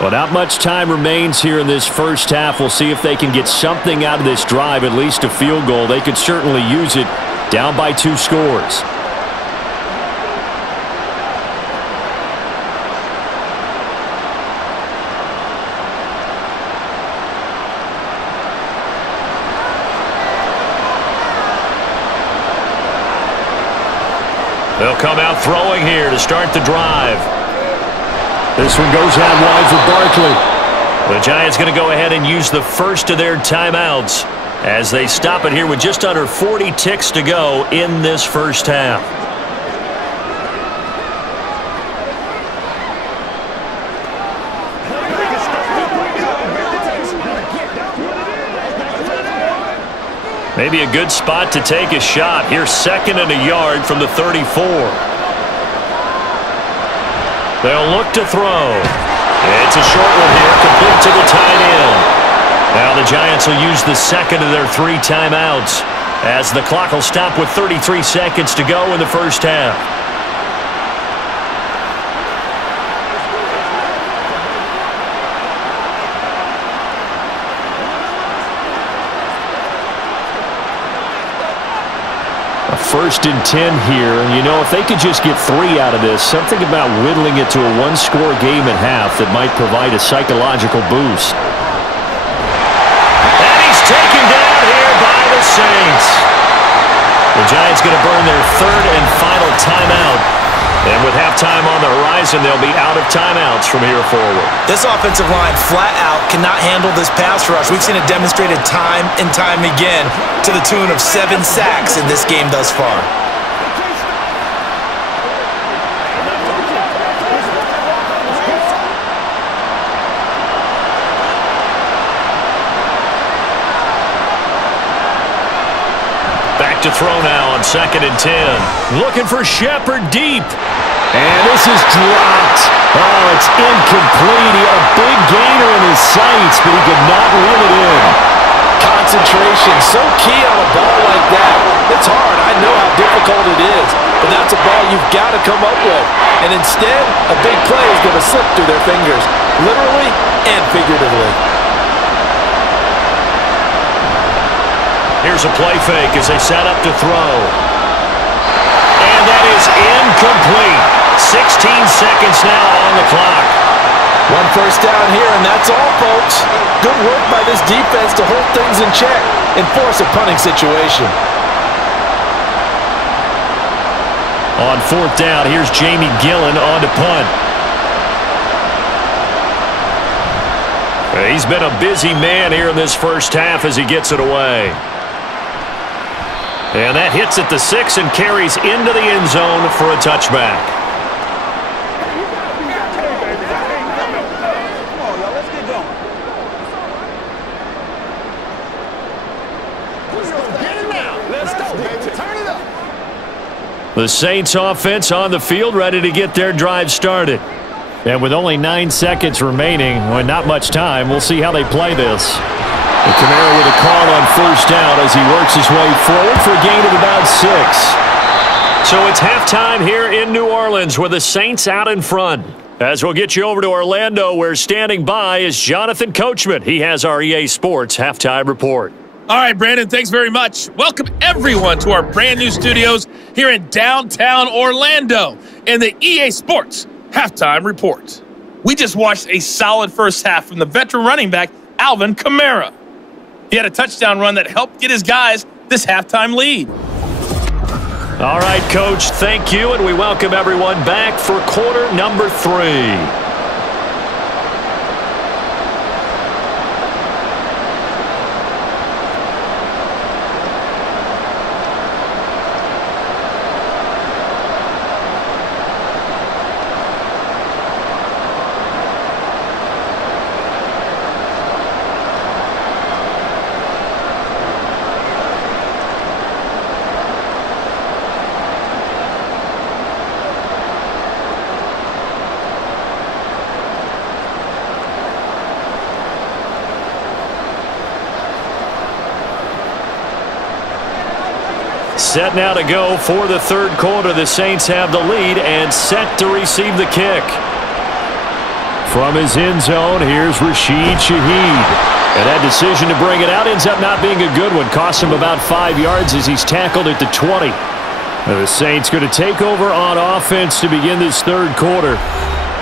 Well, not much time remains here in this first half. We'll see if they can get something out of this drive, at least a field goal. They could certainly use it down by 2 scores. They'll come out throwing here to start the drive. This one goes out wide for Barkley. The Giants going to go ahead and use the first of their timeouts as they stop it here with just under 40 ticks to go in this first half. Maybe a good spot to take a shot. Here's 2nd and a yard from the 34. They'll look to throw. It's a short one here, complete to the tight end. Now the Giants will use the second of their 3 timeouts as the clock will stop with 33 seconds to go in the first half. First and 10 here, and you know, if they could just get 3 out of this, something about whittling it to a 1-score game at half that might provide a psychological boost. And he's taken down here by the Saints. The Giants going to burn their 3rd and final timeout. And with halftime on the horizon, they'll be out of timeouts from here forward. This offensive line flat out cannot handle this pass rush. We've seen it demonstrated time and time again to the tune of 7 sacks in this game thus far. on 2nd and 10. Looking for Shepard deep. And this is dropped. Oh, it's incomplete. He had a big gainer in his sights, but he could not reel it in. Concentration, so key on a ball like that. It's hard. I know how difficult it is, but that's a ball you've got to come up with. And instead, a big play is going to slip through their fingers, literally and figuratively. Here's a play fake as they set up to throw. And that is incomplete. 16 seconds now on the clock. One first down here, and that's all, folks. Good work by this defense to hold things in check and force a punting situation. On 4th down, here's Jamie Gillen on to punt. He's been a busy man here in this first half as he gets it away. And that hits at the 6 and carries into the end zone for a touchback. The Saints offense on the field, ready to get their drive started. And with only 9 seconds remaining, well, not much time, we'll see how they play this. And Kamara with a call on 1st down as he works his way forward for a gain of about 6. So it's halftime here in New Orleans with the Saints out in front. As we'll get you over to Orlando, where standing by is Jonathan Coachman. He has our EA Sports halftime report. All right, Brandon, thanks very much. Welcome, everyone, to our brand new studios here in downtown Orlando in the EA Sports Halftime Report. We just watched a solid first half from the veteran running back, Alvin Kamara. He had a touchdown run that helped get his guys this halftime lead. All right, Coach, thank you, and we welcome everyone back for quarter number 3. Set now to go for the third quarter. The Saints have the lead and set to receive the kick. From his end zone, here's Rashid Shaheed. And that decision to bring it out ends up not being a good one. Cost him about 5 yards as he's tackled at the 20. And the Saints going to take over on offense to begin this third quarter.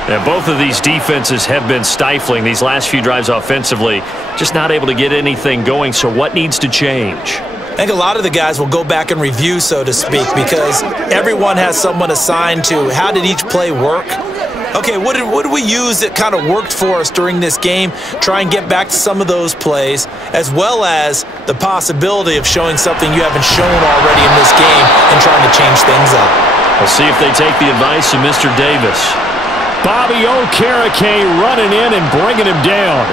And both of these defenses have been stifling these last few drives offensively. Just not able to get anything going. So what needs to change? I think a lot of the guys will go back and review, so to speak, because everyone has someone assigned to how did each play work. Okay, what did we use that kind of worked for us during this game? Try and get back to some of those plays, as well as the possibility of showing something you haven't shown already in this game and trying to change things up. We'll see if they take the advice of Mr. Davis. Bobby Okereke running in and bringing him down.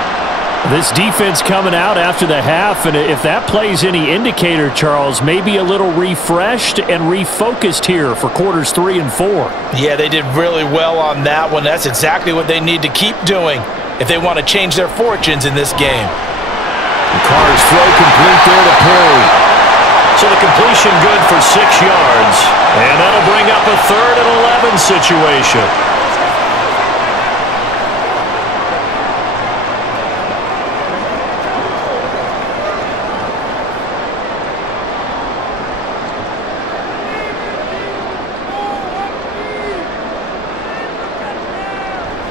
This defense coming out after the half, and if that plays any indicator, Charles, maybe a little refreshed and refocused here for quarters 3 and 4. Yeah, they did really well on that one. That's exactly what they need to keep doing if they want to change their fortunes in this game. The Carr's throw complete there to Perry. So the completion good for 6 yards, and that'll bring up a 3rd and 11 situation.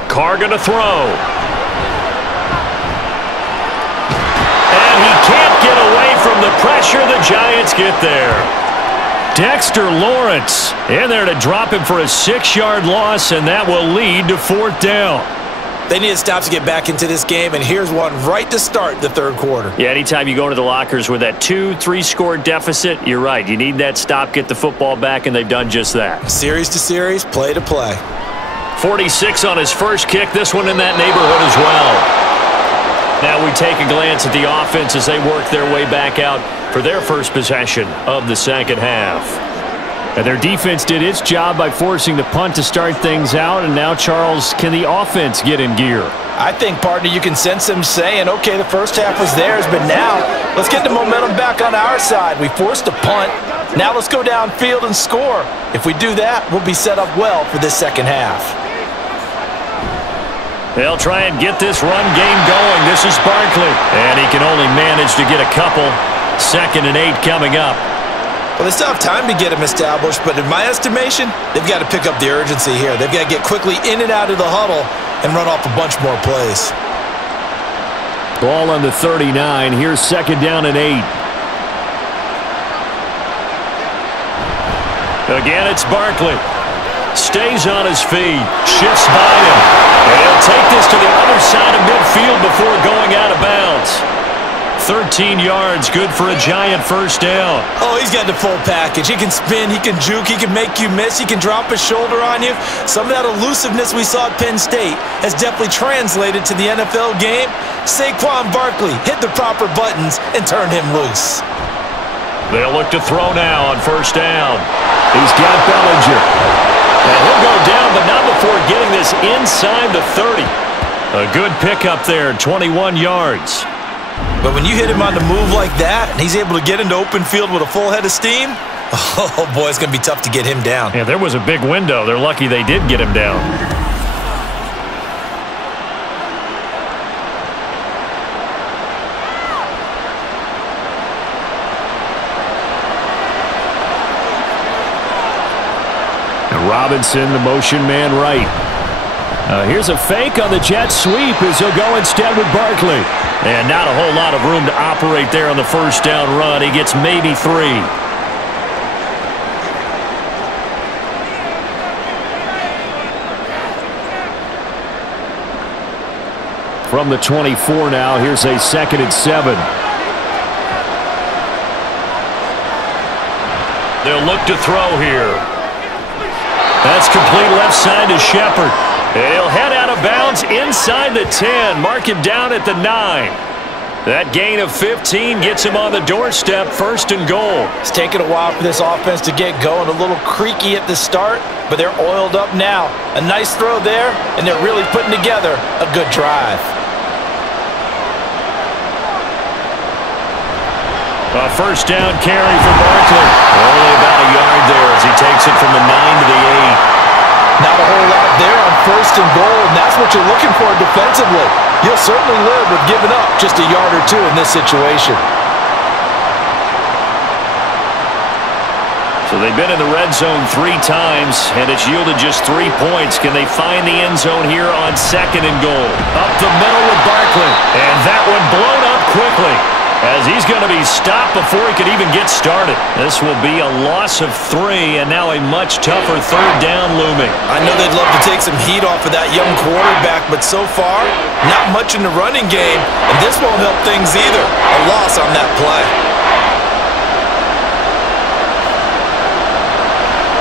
Carr going to throw. And he can't get away from the pressure. The Giants get there. Dexter Lawrence in there to drop him for a 6-yard loss, and that will lead to 4th down. They need a stop to get back into this game, and here's one right to start the third quarter. Yeah, anytime you go into the lockers with that 2-3 score deficit, you're right. You need that stop, get the football back, and they've done just that. Series to series, play to play. 46 on his first kick, this one in that neighborhood as well. Now we take a glance at the offense as they work their way back out for their first possession of the second half. And their defense did its job by forcing the punt to start things out. And now, Charles, can the offense get in gear? I think, partner, you can sense them saying, okay, the first half was theirs, but now let's get the momentum back on our side. We forced a punt. Now let's go downfield and score. If we do that, we'll be set up well for this second half. They'll try and get this run game going. This is Barkley. And he can only manage to get a couple. 2nd and 8 coming up. Well, they still have time to get him established, but in my estimation, they've got to pick up the urgency here. They've got to get quickly in and out of the huddle and run off a bunch more plays. Ball on the 39. Here's 2nd down and 8. Again, it's Barkley. Stays on his feet. Shifts by him. And he'll take this to the other side of midfield before going out of bounds. 13 yards, good for a Giant first down. Oh, he's got the full package. He can spin, he can juke, he can make you miss, he can drop his shoulder on you. Some of that elusiveness we saw at Penn State has definitely translated to the NFL game. Saquon Barkley hit the proper buttons and turned him loose. They'll look to throw now on first down. He's got Bellinger. And he'll go down, but not before getting this inside the 30. A good pickup there, 21 yards. But when you hit him on the move like that, and he's able to get into open field with a full head of steam, oh boy, it's going to be tough to get him down. Yeah, there was a big window. They're lucky they did get him down. And Robinson, the motion man right. Here's a fake on the jet sweep as he'll go instead with Barkley. And not a whole lot of room to operate there on the first down run. He gets maybe 3. From the 24 now, here's a 2nd and 7. They'll look to throw here. That's complete left side to Shepard. And he'll head out of bounds inside the 10. Mark him down at the 9. That gain of 15 gets him on the doorstep, 1st and goal. It's taken a while for this offense to get going. A little creaky at the start, but they're oiled up now. A nice throw there, and they're really putting together a good drive. A first down carry for Barkley. Only about a yard there as he takes it from the 9 to the 8. Not a whole lot there on 1st and goal, and that's what you're looking for defensively. You'll certainly live with giving up just a yard or 2 in this situation. So they've been in the red zone 3 times, and it's yielded just 3 points. Can they find the end zone here on 2nd and goal? Up the middle with Barkley, and that one blown up quickly, as he's going to be stopped before he could even get started. This will be a loss of 3, and now a much tougher 3rd down looming. I know they'd love to take some heat off of that young quarterback, but so far, not much in the running game, and this won't help things either. A loss on that play.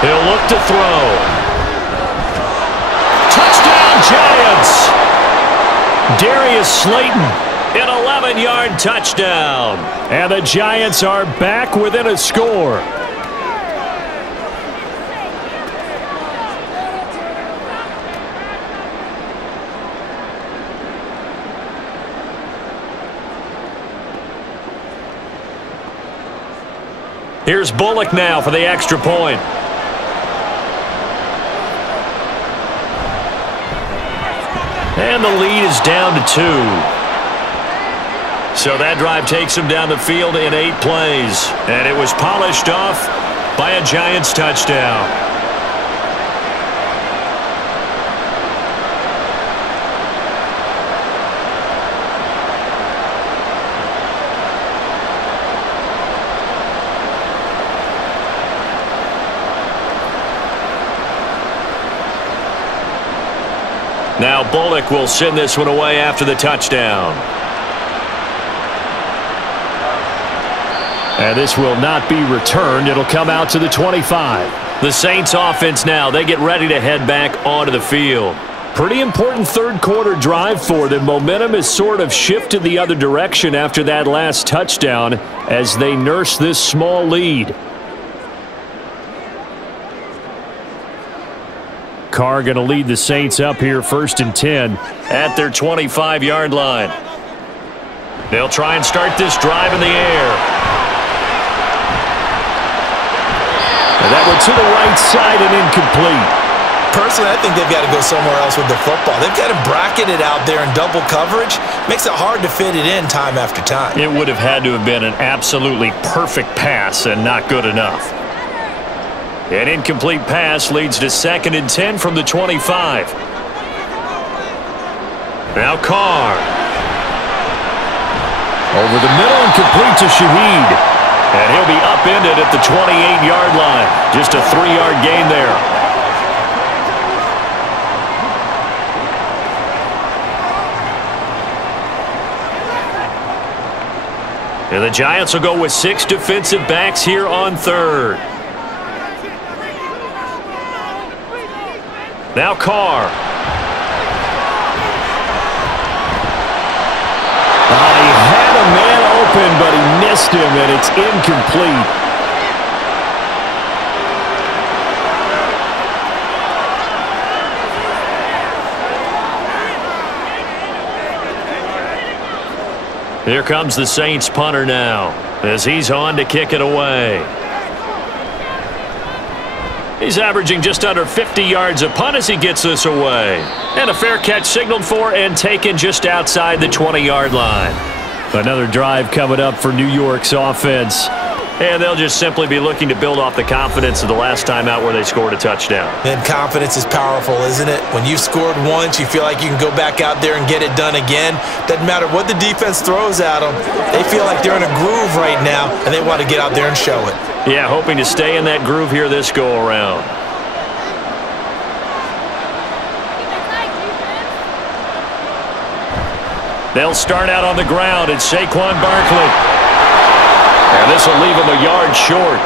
He'll look to throw. Touchdown, Giants! Darius Slayton. An 11-yard touchdown. And the Giants are back within a score. Here's Bullock now for the extra point. And the lead is down to 2. So that drive takes him down the field in 8 plays. And it was polished off by a Giants touchdown. Now Bullock will send this one away after the touchdown. And this will not be returned. It'll come out to the 25. The Saints offense now, they get ready to head back onto the field. Pretty important 3rd quarter drive for them. Momentum has sort of shifted the other direction after that last touchdown as they nurse this small lead. Carr going to lead the Saints up here 1st and 10 at their 25-yard line. They'll try and start this drive in the air. And that went to the right side and incomplete. Personally, I think they've got to go somewhere else with the football. They've got to bracket it out there in double coverage. Makes it hard to fit it in time after time. It would have had to have been an absolutely perfect pass and not good enough. An incomplete pass leads to 2nd and 10 from the 25. Now Carr. Over the middle and complete to Shaheed. And he'll be upended at the 28-yard line. Just a 3-yard gain there. And the Giants will go with 6 defensive backs here on 3rd. Now Carr. He had a man open, but he missed him, and it's incomplete. Here comes the Saints punter now as he's on to kick it away. He's averaging just under 50 yards a punt as he gets this away. And a fair catch signaled for and taken just outside the 20-yard line. Another drive coming up for New York's offense. And they'll just simply be looking to build off the confidence of the last time out where they scored a touchdown. And confidence is powerful, isn't it? When you've scored once, you feel like you can go back out there and get it done again. Doesn't matter what the defense throws at them. They feel like they're in a groove right now, and they want to get out there and show it. Yeah, hoping to stay in that groove here this go-around. They'll start out on the ground. It's Saquon Barkley. And this will leave him a yard short.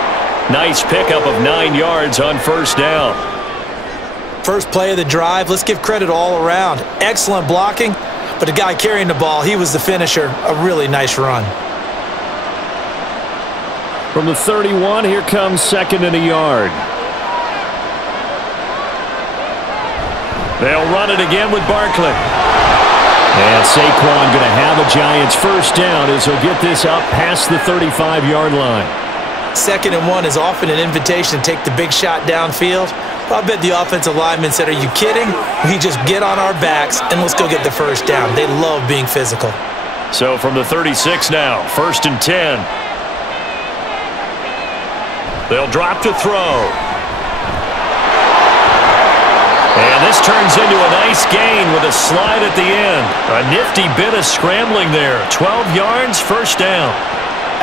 Nice pickup of 9 yards on 1st down. First play of the drive, let's give credit all around. Excellent blocking, but the guy carrying the ball, he was the finisher. A really nice run. From the 31, here comes 2nd and a yard. They'll run it again with Barkley. And Saquon going to have a Giants 1st down as he'll get this up past the 35-yard line. 2nd and 1 is often an invitation to take the big shot downfield. I bet the offensive lineman said, "Are you kidding? We just get on our backs and let's go get the 1st down." They love being physical. So from the 36 now, 1st and 10. They'll drop to throw. And this turns into a nice gain with a slide at the end. A nifty bit of scrambling there. 12 yards, 1st down.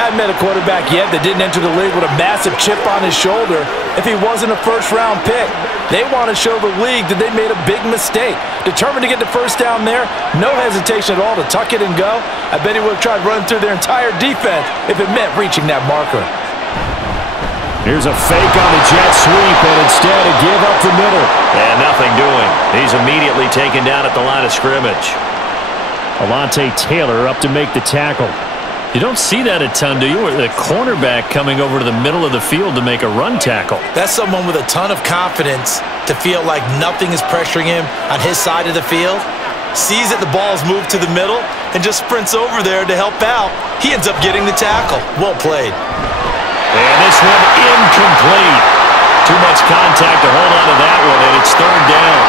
I haven't met a quarterback yet that didn't enter the league with a massive chip on his shoulder if he wasn't a 1st-round pick. They want to show the league that they made a big mistake. Determined to get the 1st down there, no hesitation at all to tuck it and go. I bet he would have tried running through their entire defense if it meant reaching that marker. Here's a fake on the jet sweep, and instead a give up the middle. And nothing doing. He's immediately taken down at the line of scrimmage. Alontae Taylor up to make the tackle. You don't see that a ton, do you? The cornerback coming over to the middle of the field to make a run tackle. That's someone with a ton of confidence to feel like nothing is pressuring him on his side of the field. Sees that the ball's moved to the middle and just sprints over there to help out. He ends up getting the tackle. Well played. And this one incomplete. Too much contact to hold on to that one, and it's 3rd down.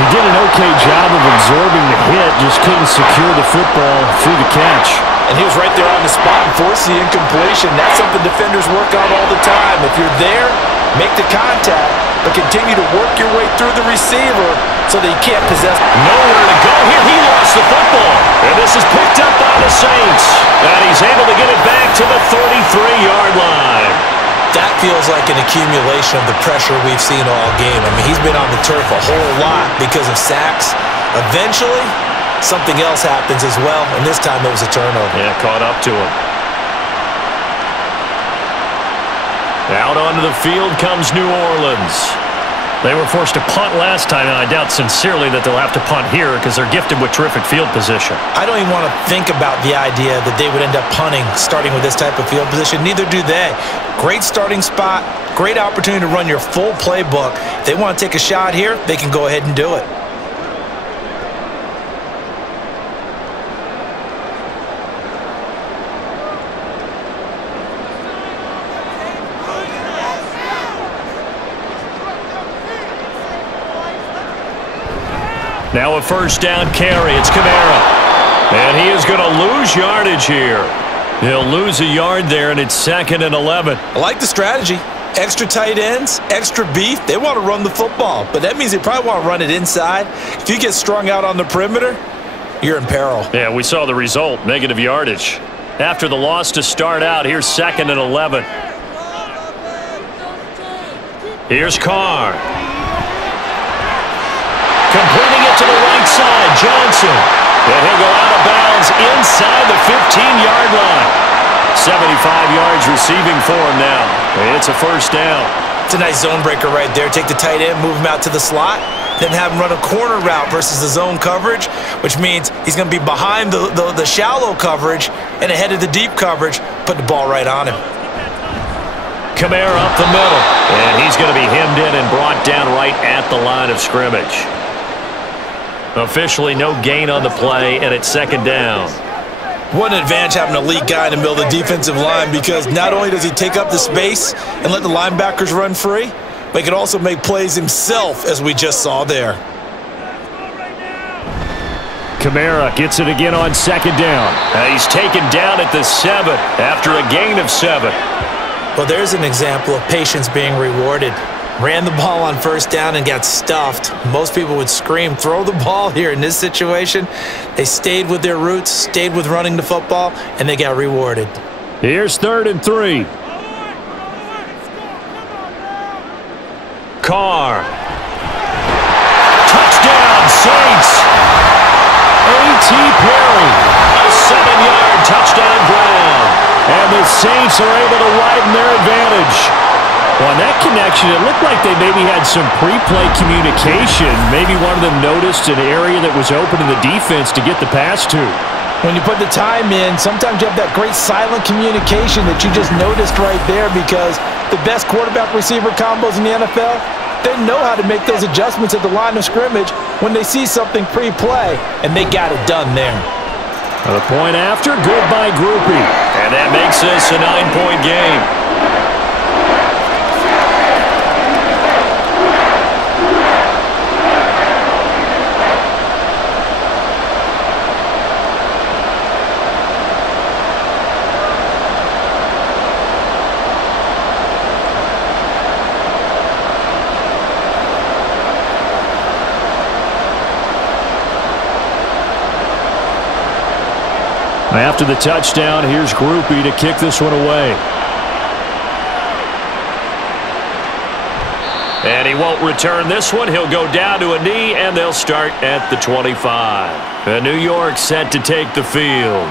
He did an okay job of absorbing the hit, just couldn't secure the football through the catch. And he was right there on the spot and forced the incompletion. That's something defenders work on all the time. If you're there, make the contact, but continue to work your way through the receiver so that he can't possess. Nowhere to go here. He lost the football. And this is picked up by the Saints. And he's able to get it back to the 33-yard line. That feels like an accumulation of the pressure we've seen all game. I mean, he's been on the turf a whole lot because of sacks. Eventually, something else happens as well, and this time it was a turnover. Yeah, caught up to him. Out onto the field comes New Orleans. They were forced to punt last time, and I doubt sincerely that they'll have to punt here because they're gifted with terrific field position. I don't even want to think about the idea that they would end up punting starting with this type of field position. Neither do they. Great starting spot, great opportunity to run your full playbook. If they want to take a shot here, they can go ahead and do it. Now a first down carry. It's Kamara. And he is going to lose yardage here. He'll lose a yard there, and it's 2nd and 11. I like the strategy. Extra tight ends, extra beef. They want to run the football, but that means they probably want to run it inside. If you get strung out on the perimeter, you're in peril. Yeah, we saw the result, negative yardage. After the loss to start out, here's 2nd and 11. Here's Carr. Completing it to the right side, Johnson. And he'll go out of bounds inside the 15-yard line. 75 yards receiving for him now. It's a first down. It's a nice zone breaker right there. Take the tight end, move him out to the slot, then have him run a corner route versus the zone coverage, which means he's going to be behind the shallow coverage and ahead of the deep coverage. Put the ball right on him. Kamara up the middle. And he's going to be hemmed in and brought down right at the line of scrimmage. Officially no gain on the play, and it's 2nd down. What an advantage having an elite guy in the middle of the defensive line, because not only does he take up the space and let the linebackers run free, but he can also make plays himself, as we just saw there. Kamara gets it again on 2nd down. He's taken down at the 7 after a gain of 7. Well, there's an example of patience being rewarded. Ran the ball on first down and got stuffed. Most people would scream, throw the ball here. In this situation, they stayed with their roots, stayed with running the football, and they got rewarded. Here's 3rd and 3. Carr. Touchdown, Saints. A.T. Perry. A 7-yard touchdown ground. And the Saints are able to widen their advantage. Well, on that connection, it looked like they maybe had some pre-play communication. Maybe one of them noticed an area that was open in the defense to get the pass to. When you put the time in, sometimes you have that great silent communication that you just noticed right there, because the best quarterback-receiver combos in the NFL, they know how to make those adjustments at the line of scrimmage when they see something pre-play, and they got it done there. A point after, good by Groupie. And that makes this a 9-point game. After the touchdown, here's Groupie to kick this one away. And he won't return this one. He'll go down to a knee, and they'll start at the 25. And New York set to take the field.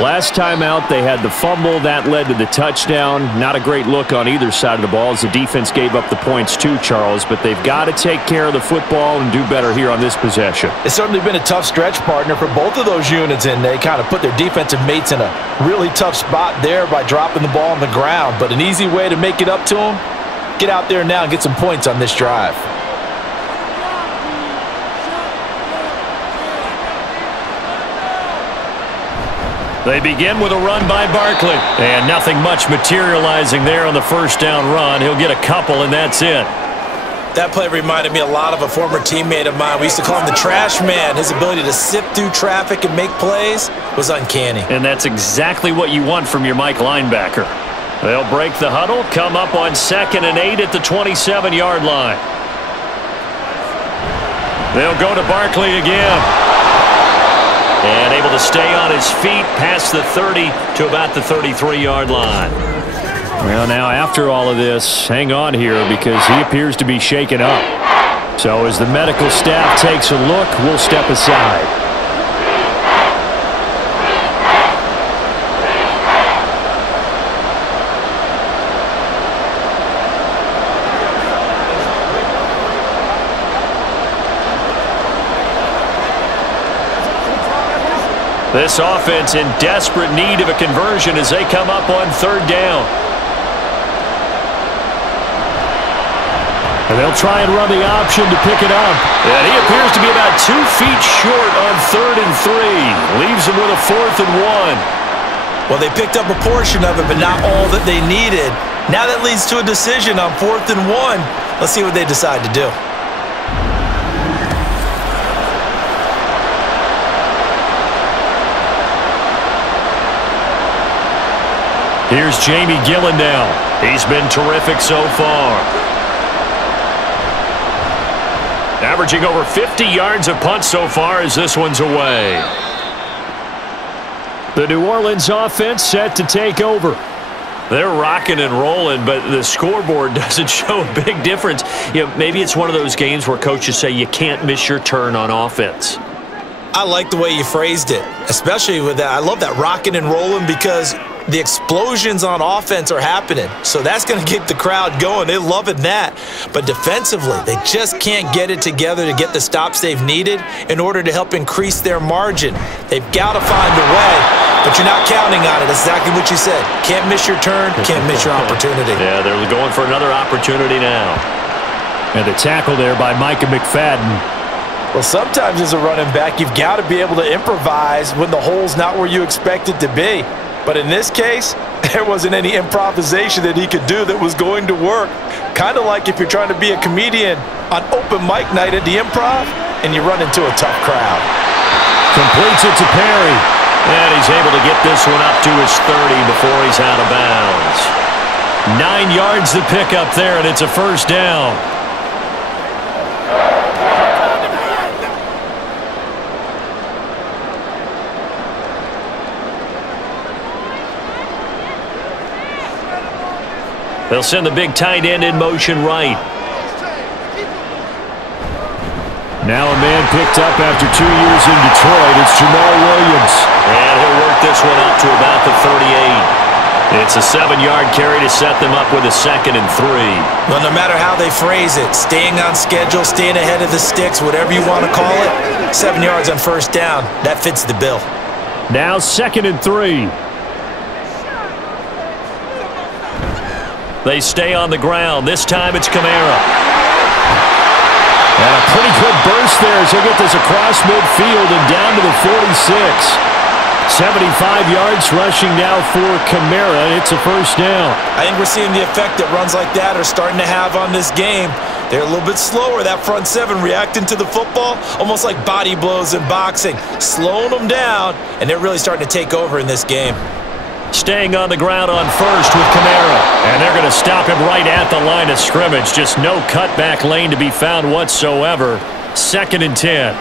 Last time out, they had the fumble. That led to the touchdown. Not a great look on either side of the ball as the defense gave up the points too, Charles. But they've got to take care of the football and do better here on this possession. It's certainly been a tough stretch, partner, for both of those units, and they kind of put their defensive mates in a really tough spot there by dropping the ball on the ground. But an easy way to make it up to them, get out there now and get some points on this drive. They begin with a run by Barkley. And nothing much materializing there on the first down run. He'll get a couple, and that's it. That play reminded me a lot of a former teammate of mine. We used to call him the trash man. His ability to sift through traffic and make plays was uncanny. And that's exactly what you want from your Mike linebacker. They'll break the huddle, come up on 2nd and 8 at the 27-yard line. They'll go to Barkley again. And able to stay on his feet past the 30 to about the 33-yard line. Well, now after all of this, hang on here because he appears to be shaken up. So as the medical staff takes a look, we'll step aside. This offense in desperate need of a conversion as they come up on third down. And they'll try and run the option to pick it up. And he appears to be about 2 feet short on 3rd and 3. Leaves him with a 4th and 1. Well, they picked up a portion of it, but not all that they needed. Now that leads to a decision on 4th and 1. Let's see what they decide to do. Here's Jamie Gillen now. He's been terrific so far. Averaging over 50 yards a punt so far as this one's away. The New Orleans offense set to take over. They're rocking and rolling, but the scoreboard doesn't show a big difference. You know, maybe it's one of those games where coaches say you can't miss your turn on offense. I like the way you phrased it, especially with that. I love that rocking and rolling because the explosions on offense are happening. So that's going to keep the crowd going. They're loving that. But defensively, they just can't get it together to get the stops they've needed in order to help increase their margin. They've got to find a way, but you're not counting on it. That's exactly what you said. Can't miss your turn, can't miss your opportunity. Yeah, they're going for another opportunity now. And the tackle there by Micah McFadden. Well, sometimes as a running back, you've got to be able to improvise when the hole's not where you expect it to be. But in this case, there wasn't any improvisation that he could do that was going to work. Kind of like if you're trying to be a comedian on open mic night at the Improv and you run into a tough crowd. Completes it to Perry. And he's able to get this one up to his 30 before he's out of bounds. 9 yards to pick up there, and it's a first down. They'll send the big tight end in motion right. Now a man picked up after 2 years in Detroit. It's Jamal Williams. And he'll work this one up to about the 38. It's a 7-yard carry to set them up with a 2nd and 3. Well, no matter how they phrase it, staying on schedule, staying ahead of the sticks, whatever you want to call it, 7 yards on first down, that fits the bill. Now 2nd and 3. They stay on the ground. This time it's Kamara. And a pretty good burst there as he'll get this across midfield and down to the 46. 75 yards rushing now for Kamara, and it's a first down. I think we're seeing the effect that runs like that are starting to have on this game. They're a little bit slower, that front seven reacting to the football, almost like body blows in boxing, slowing them down, and they're really starting to take over in this game. Staying on the ground on first with Kamara. And they're going to stop him right at the line of scrimmage. Just no cutback lane to be found whatsoever. 2nd and 10.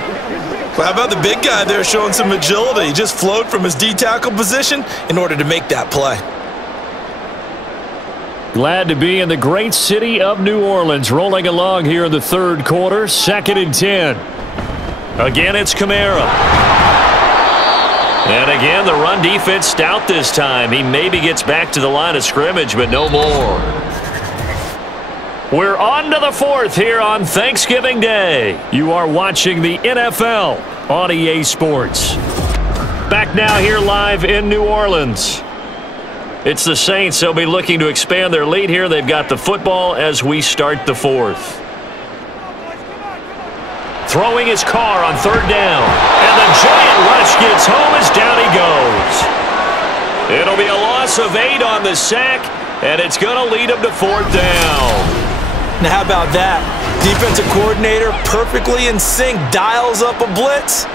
Well, how about the big guy there showing some agility? He just flowed from his D-tackle position in order to make that play. Glad to be in the great city of New Orleans. Rolling along here in the 3rd quarter. 2nd and 10. Again, it's Kamara. And again, the run defense stout this time. He maybe gets back to the line of scrimmage, but no more. We're on to the 4th here on Thanksgiving Day. You are watching the NFL on EA Sports. Back now here live in New Orleans. It's the Saints. They'll be looking to expand their lead here. They've got the football as we start the 4th. Throwing his car on 3rd down. And the giant rush gets home as down he goes. It'll be a loss of 8 on the sack, and it's going to lead him to 4th down. Now, how about that? Defensive coordinator perfectly in sync, dials up a blitz,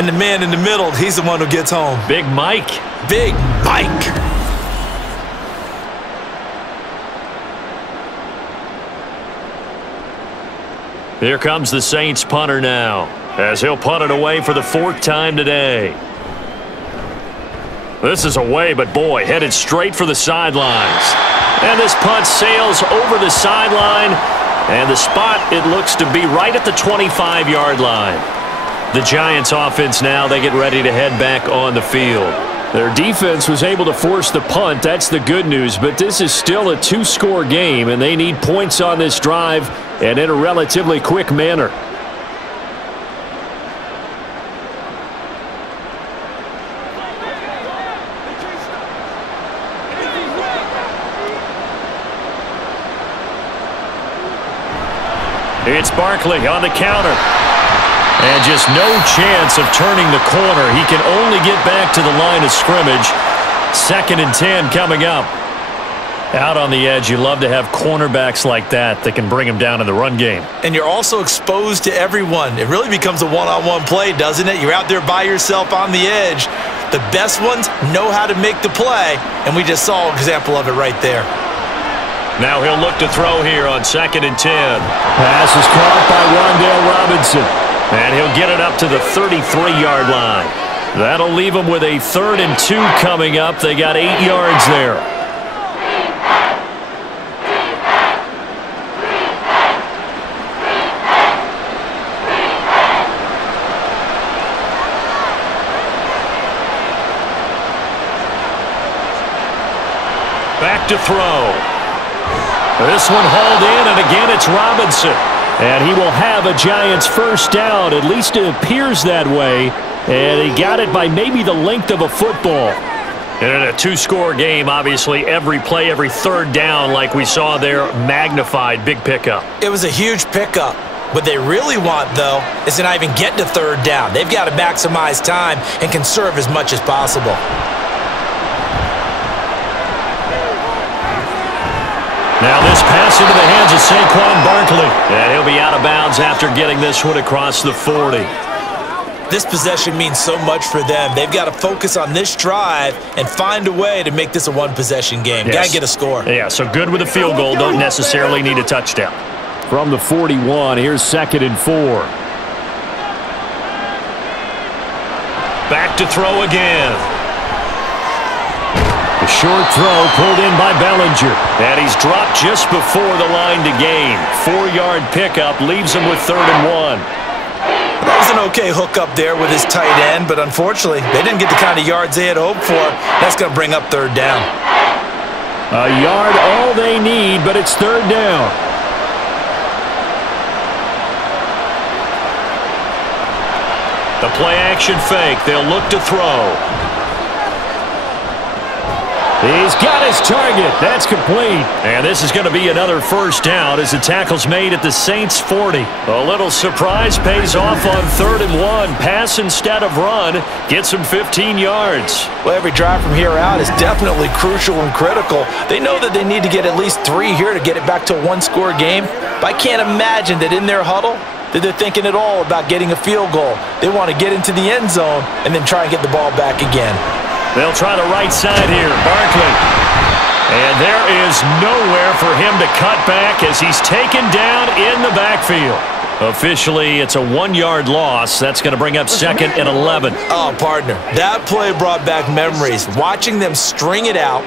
and the man in the middle, he's the one who gets home. Big Mike. Big Mike. Here comes the Saints punter now, as he'll punt it away for the 4th time today. This is away, but boy, headed straight for the sidelines. And this punt sails over the sideline, and the spot, it looks to be right at the 25-yard line. The Giants offense now, they get ready to head back on the field. Their defense was able to force the punt. That's the good news, but this is still a 2-score game, and they need points on this drive and in a relatively quick manner. It's Barkley on the counter. And just no chance of turning the corner. He can only get back to the line of scrimmage. 2nd and 10 coming up. Out on the edge, you love to have cornerbacks like that can bring him down in the run game. And you're also exposed to everyone. It really becomes a one-on-one play, doesn't it? You're out there by yourself on the edge. The best ones know how to make the play, and we just saw an example of it right there. Now he'll look to throw here on 2nd and 10. Pass is caught by Wan'Dale Robinson. And he'll get it up to the 33-yard line. That'll leave him with a 3rd and 2 coming up. They got 8 yards there. Back to throw. This one hauled in, and again it's Robinson. And he will have a Giants first down. At least it appears that way. And he got it by maybe the length of a football. And in a 2-score game, obviously, every play, every 3rd down, like we saw there, magnified, big pickup. It was a huge pickup. What they really want, though, is to not even get to 3rd down. They've got to maximize time and conserve as much as possible. Now this pass into the hands of Saquon Barkley. And he'll be out of bounds after getting this one across the 40. This possession means so much for them. They've got to focus on this drive and find a way to make this a one-possession game. Yes. Got to get a score. Yeah, so good with a field goal. Don't necessarily need a touchdown. From the 41, here's 2nd and 4. Back to throw again. A short throw pulled in by Bellinger. And he's dropped just before the line to gain. 4-yard pickup leaves him with 3rd and 1. That was an okay hookup there with his tight end, but unfortunately, they didn't get the kind of yards they had hoped for. That's going to bring up 3rd down. A yard all they need, but it's 3rd down. The play action fake. They'll look to throw. He's got his target. That's complete. And this is going to be another first down as the tackle's made at the Saints' 40. A little surprise pays off on 3rd and 1. Pass instead of run. Gets him 15 yards. Well, every drive from here out is definitely crucial and critical. They know that they need to get at least 3 here to get it back to a 1-score game. But I can't imagine that in their huddle that they're thinking at all about getting a field goal. They want to get into the end zone and then try and get the ball back again. They'll try the right side here. Barkley. And there is nowhere for him to cut back as he's taken down in the backfield. Officially, it's a 1-yard loss. That's going to bring up 2nd and 11. Oh, partner, that play brought back memories. Watching them string it out,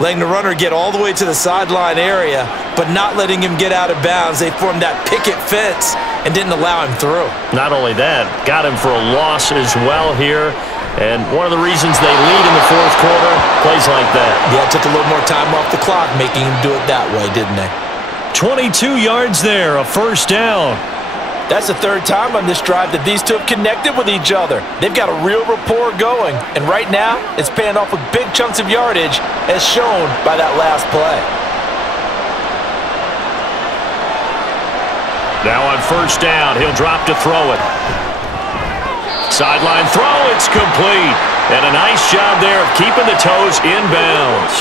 letting the runner get all the way to the sideline area, but not letting him get out of bounds. They formed that picket fence and didn't allow him through. Not only that, got him for a loss as well here. And one of the reasons they lead in the 4th quarter, plays like that. Yeah, it took a little more time off the clock, making him do it that way, didn't they? 22 yards there, a first down. That's the 3rd time on this drive that these two have connected with each other. They've got a real rapport going, and right now, it's paying off with big chunks of yardage, as shown by that last play. Now on first down, he'll drop to throw it. Sideline throw, it's complete. And a nice job there of keeping the toes inbounds.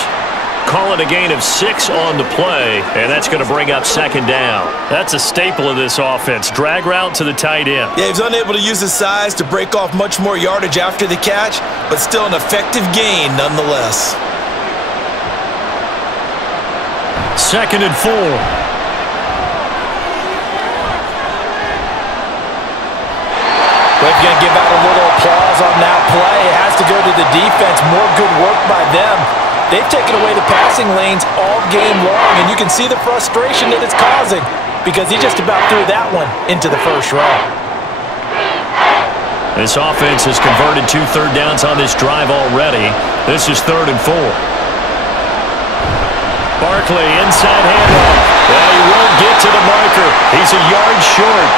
Call it a gain of 6 on the play, and that's going to bring up 2nd down. That's a staple of this offense. Drag route to the tight end. Yeah, he was unable to use his size to break off much more yardage after the catch, but still an effective gain nonetheless. 2nd and 4. But if you're going to give out a little applause on that play, it has to go to the defense. More good work by them. They've taken away the passing lanes all game long, and you can see the frustration that it's causing because he just about threw that one into the first row. This offense has converted 2 third downs on this drive already. This is 3rd and 4. Barkley, inside handoff. Well, he won't get to the marker. He's a yard short.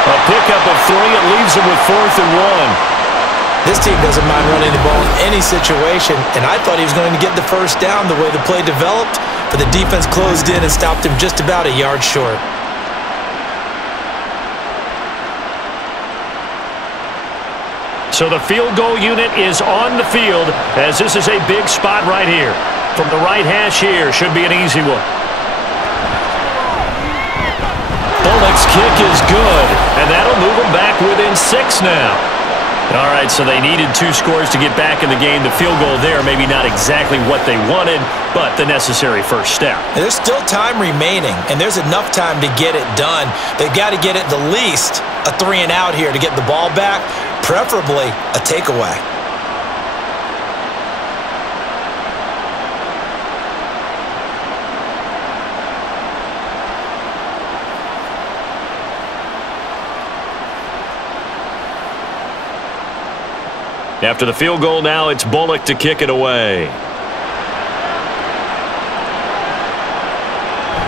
A pickup of 3. It leaves him with 4th and 1. This team doesn't mind running the ball in any situation, and I thought he was going to get the first down the way the play developed, but the defense closed in and stopped him just about a yard short. So the field goal unit is on the field as this is a big spot right here. From the right hash here, should be an easy one. Bullock's kick is good, and that'll move them back within 6 now. All right, so they needed 2 scores to get back in the game. The field goal there, maybe not exactly what they wanted, but the necessary first step. There's still time remaining, and there's enough time to get it done. They've got to get it the least a 3-and-out here to get the ball back, preferably a takeaway. After the field goal now, it's Bullock to kick it away.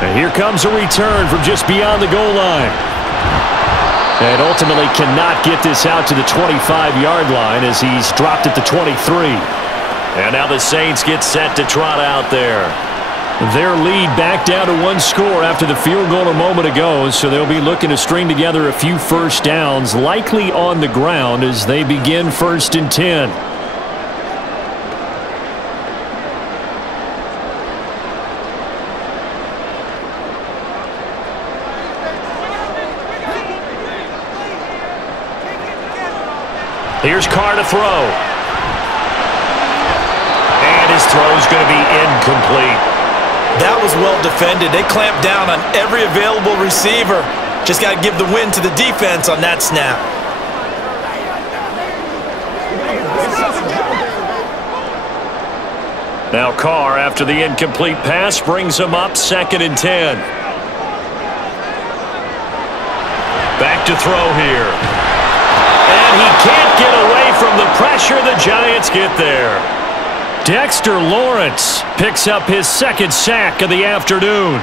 And here comes a return from just beyond the goal line. And ultimately cannot get this out to the 25-yard line as he's dropped at the 23. And now the Saints get set to trot out there. Their lead back down to 1 score after the field goal a moment ago, so they'll be looking to string together a few first downs, likely on the ground as they begin 1st and 10. Here's Carr to throw. And his throw's going to be incomplete. That was well defended. They clamped down on every available receiver. Just got to give the win to the defense on that snap. Now Carr, after the incomplete pass, brings him up 2nd and 10. Back to throw here. And he can't get away from the pressure. The Giants get there. Dexter Lawrence picks up his 2nd sack of the afternoon.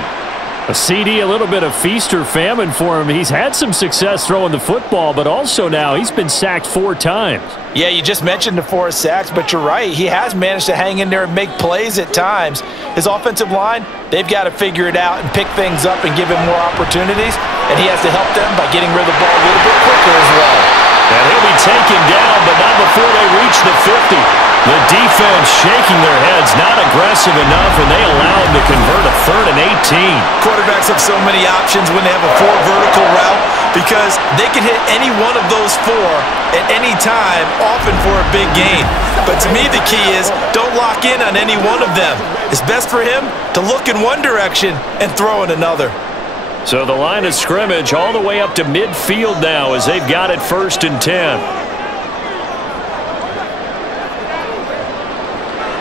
A CD, a little bit of feast or famine for him. He's had some success throwing the football, but also now he's been sacked 4 times. Yeah, you just mentioned the 4 sacks, but you're right. He has managed to hang in there and make plays at times. His offensive line, they've got to figure it out and pick things up and give him more opportunities, and he has to help them by getting rid of the ball a little bit quicker as well. And he'll be taken down, but not before they reach the 50. The defense shaking their heads, not aggressive enough, and they allow him to convert a 3rd and 18. Quarterbacks have so many options when they have a 4 vertical route because they can hit any one of those 4 at any time, often for a big gain. But to me, the key is don't lock in on any one of them. It's best for him to look in one direction and throw in another. So the line of scrimmage all the way up to midfield now as they've got it 1st and 10.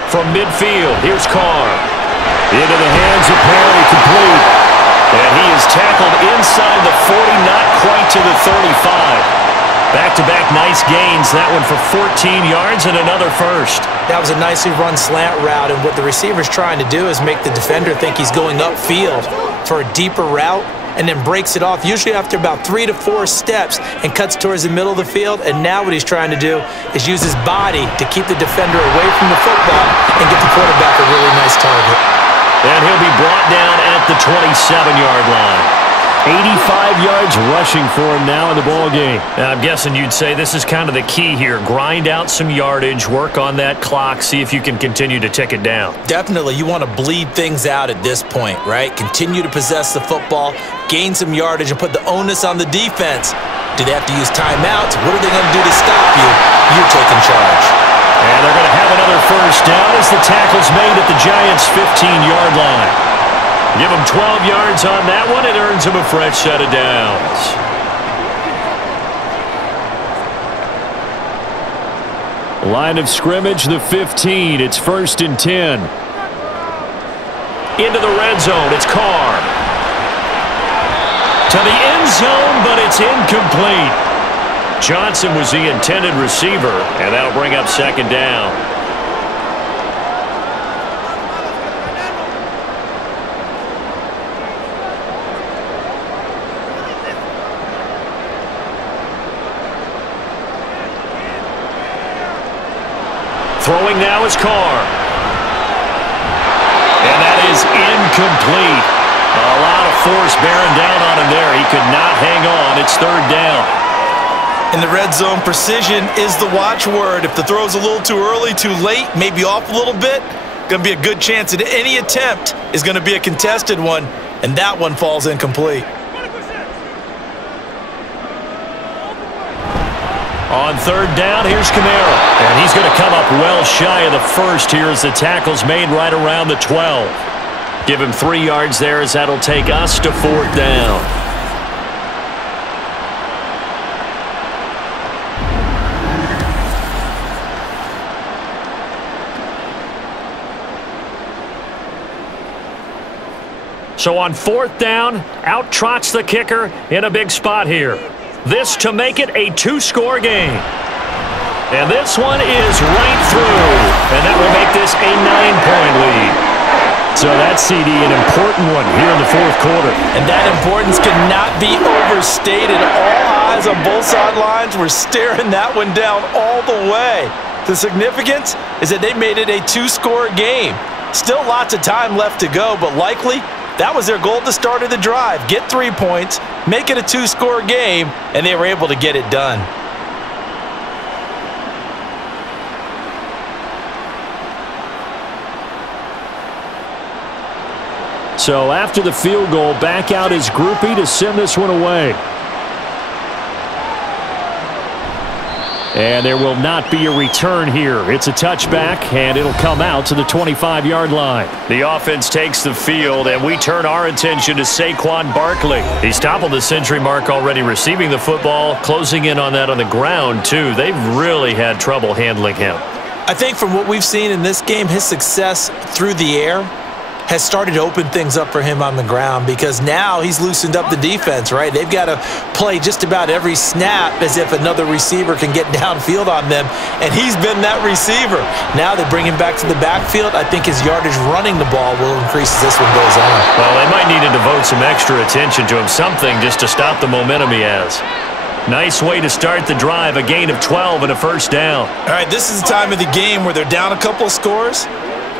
From midfield, here's Carr. Into the hands of Perry, complete. And he is tackled inside the 40, not quite to the 35. Back-to-back nice gains, that one for 14 yards and another first. That was a nicely run slant route, and what the receiver's trying to do is make the defender think he's going upfield for a deeper route, and then breaks it off, usually after about 3 to 4 steps, and cuts towards the middle of the field. And now what he's trying to do is use his body to keep the defender away from the football and get the quarterback a really nice target. And he'll be brought down at the 27-yard line. 85 yards rushing for him now in the ball game. I'm guessing you'd say this is kind of the key here. Grind out some yardage, work on that clock, see if you can continue to tick it down. Definitely. You want to bleed things out at this point, right? Continue to possess the football, gain some yardage, and put the onus on the defense. Do they have to use timeouts? What are they going to do to stop you? You're taking charge. And they're going to have another first down as the tackle's made at the Giants' 15-yard line. Give them 12 yards on that one. It earns them a fresh set of downs. Line of scrimmage, the 15. It's 1st and 10. Into the red zone. It's Carr. To the end zone, but it's incomplete. Johnson was the intended receiver, and that'll bring up 2nd down. Throwing now is Carr. And that is incomplete. A lot of force bearing down on him there. He could not hang on. It's 3rd down. In the red zone, precision is the watchword. If the throw's a little too early, too late, maybe off a little bit, going to be a good chance that any attempt is going to be a contested one, and that one falls incomplete. On third down, here's Kamara. And he's going to come up well shy of the first here as the tackle's made right around the 12. Give him 3 yards there as that'll take us to fourth down. So on fourth down, out trots the kicker in a big spot here. This to make it a 2-score game. And this one is right through. And that will make this a 9-point lead. So that's, CD, an important one here in the fourth quarter. And that importance cannot be overstated. All eyes on both sidelines were staring that one down all the way. The significance is that they made it a 2-score game. Still lots of time left to go, but likely that was their goal at the start of the drive. Get 3 points, make it a 2-score game, and they were able to get it done. So after the field goal, back out is Groupie to send this one away. And there will not be a return here. It's a touchback, and it'll come out to the 25-yard line. The offense takes the field, and we turn our attention to Saquon Barkley. He's toppled the century mark already receiving the football, closing in on that on the ground, too. They've really had trouble handling him. I think from what we've seen in this game, his success through the air has started to open things up for him on the ground because now he's loosened up the defense, right? They've got to play just about every snap as if another receiver can get downfield on them, and he's been that receiver. Now they bring him back to the backfield. I think his yardage running the ball will increase as this one goes on. Well, they might need to devote some extra attention to him, something just to stop the momentum he has. Nice way to start the drive, a gain of 12 and a first down. All right, this is the time of the game where they're down a couple of scores,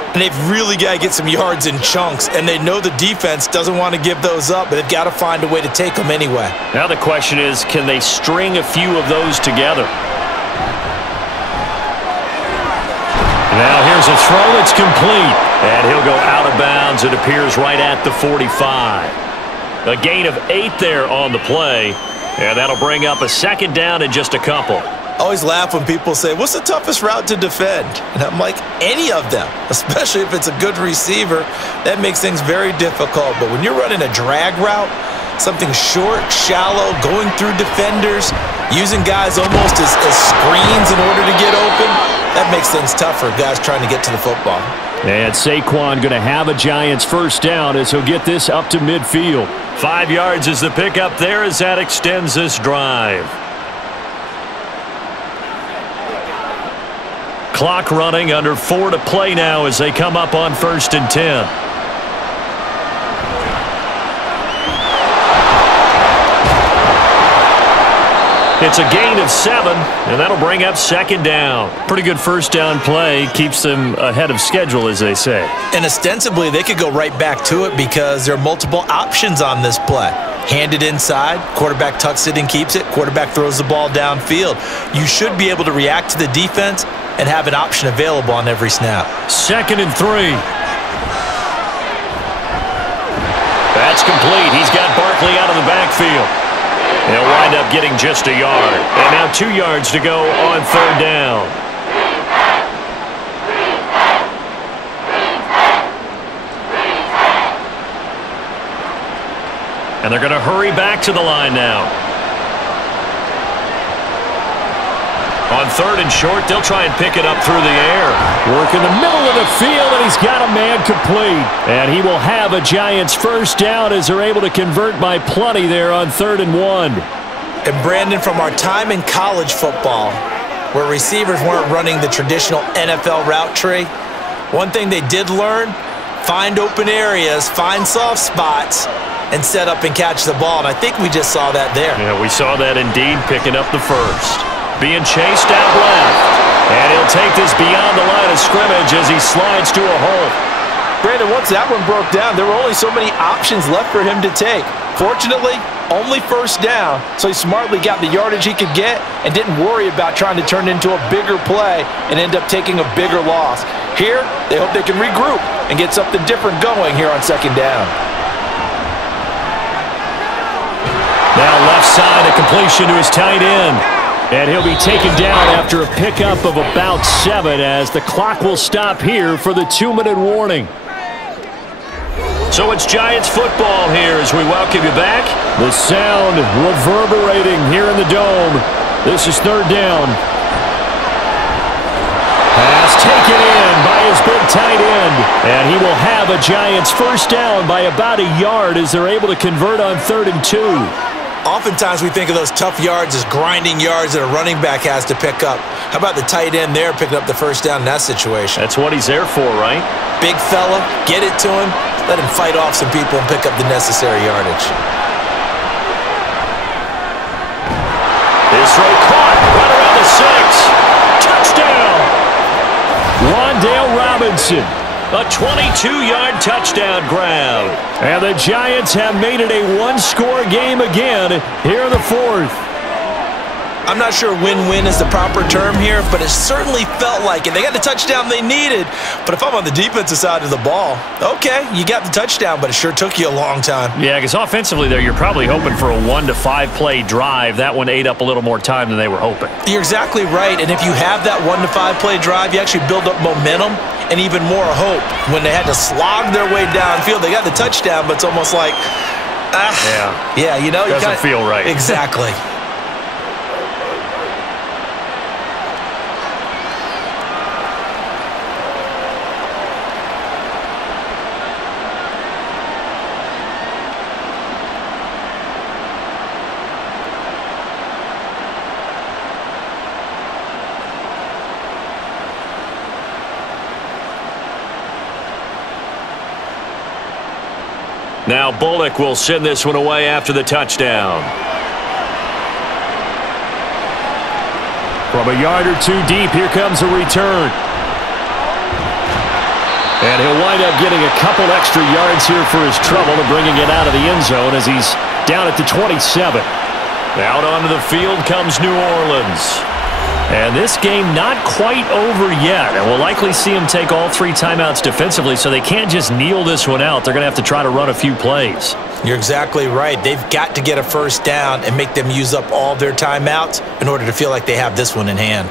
and they've really got to get some yards in chunks, and they know the defense doesn't want to give those up, but they've got to find a way to take them anyway. Now the question is, can they string a few of those together? Now here's a throw that's complete, and he'll go out of bounds. It appears right at the 45. A gain of 8 there on the play, and that'll bring up a second down in just a couple. I always laugh when people say, what's the toughest route to defend? And I'm like, any of them, especially if it's a good receiver. That makes things very difficult. But when you're running a drag route, something short, shallow, going through defenders, using guys almost as screens in order to get open, that makes things tough for guys trying to get to the football. And Saquon going to have a Giants first down as he'll get this up to midfield. 5 yards is the pickup there as that extends this drive. Clock running, under 4 to play now as they come up on 1st and 10. It's a gain of 7, and that'll bring up second down. Pretty good first down play. Keeps them ahead of schedule, as they say. And ostensibly, they could go right back to it because there are multiple options on this play. Hand it inside, quarterback tucks it and keeps it, quarterback throws the ball downfield. You should be able to react to the defense and have an option available on every snap. 2nd and 3. That's complete. He's got Barkley out of the backfield. He'll wind up getting just a yard. And now 2 yards to go on 3rd down. And they're going to hurry back to the line now. On 3rd and short, they'll try and pick it up through the air. Work in the middle of the field, and he's got a man complete. And he will have a Giants first down as they're able to convert by plenty there on 3rd and 1. And Brandon, from our time in college football, where receivers weren't running the traditional NFL route tree, one thing they did learn, find open areas, find soft spots, and set up and catch the ball. And I think we just saw that there. Yeah, we saw that indeed, picking up the first. Being chased out left. And he'll take this beyond the line of scrimmage as he slides to a hole. Brandon, once that one broke down, there were only so many options left for him to take. Fortunately, Only first down, so he smartly got the yardage he could get and didn't worry about trying to turn it into a bigger play and end up taking a bigger loss. Here, they hope they can regroup and get something different going here on second down. Now left side, a completion to his tight end. And he'll be taken down after a pickup of about 7 as the clock will stop here for the 2-minute warning. So it's Giants football here as we welcome you back. The sound reverberating here in the Dome. This is third down. Pass taken in by his big tight end. And he will have a Giants first down by about a yard as they're able to convert on 3rd and 2. Oftentimes we think of those tough yards as grinding yards that a running back has to pick up. How about the tight end there picking up the first down in that situation? That's what he's there for, right? Big fella, get it to him, let him fight off some people and pick up the necessary yardage. This throw caught right around the 6. Touchdown! Wan'Dale Robinson. A 22-yard touchdown grab. And the Giants have made it a one-score game again here in the 4th. I'm not sure win-win is the proper term here, but it certainly felt like it. They got the touchdown they needed, but if I'm on the defensive side of the ball, okay, you got the touchdown, but it sure took you a long time. Yeah, because offensively there, you're probably hoping for a 1 to 5 play drive. That one ate up a little more time than they were hoping. You're exactly right, and if you have that 1 to 5 play drive, you actually build up momentum and even more hope. When they had to slog their way downfield, they got the touchdown, but it's almost like, yeah, you know, doesn't feel right. Exactly. Now Bullock will send this one away after the touchdown. From a yard or 2 deep, here comes a return. And he'll wind up getting a couple extra yards here for his trouble and bringing it out of the end zone as he's down at the 27. Out onto the field comes New Orleans. And this game not quite over yet. And we'll likely see them take all 3 timeouts defensively, so they can't just kneel this one out. They're going to have to try to run a few plays. You're exactly right. They've got to get a first down and make them use up all their timeouts in order to feel like they have this one in hand.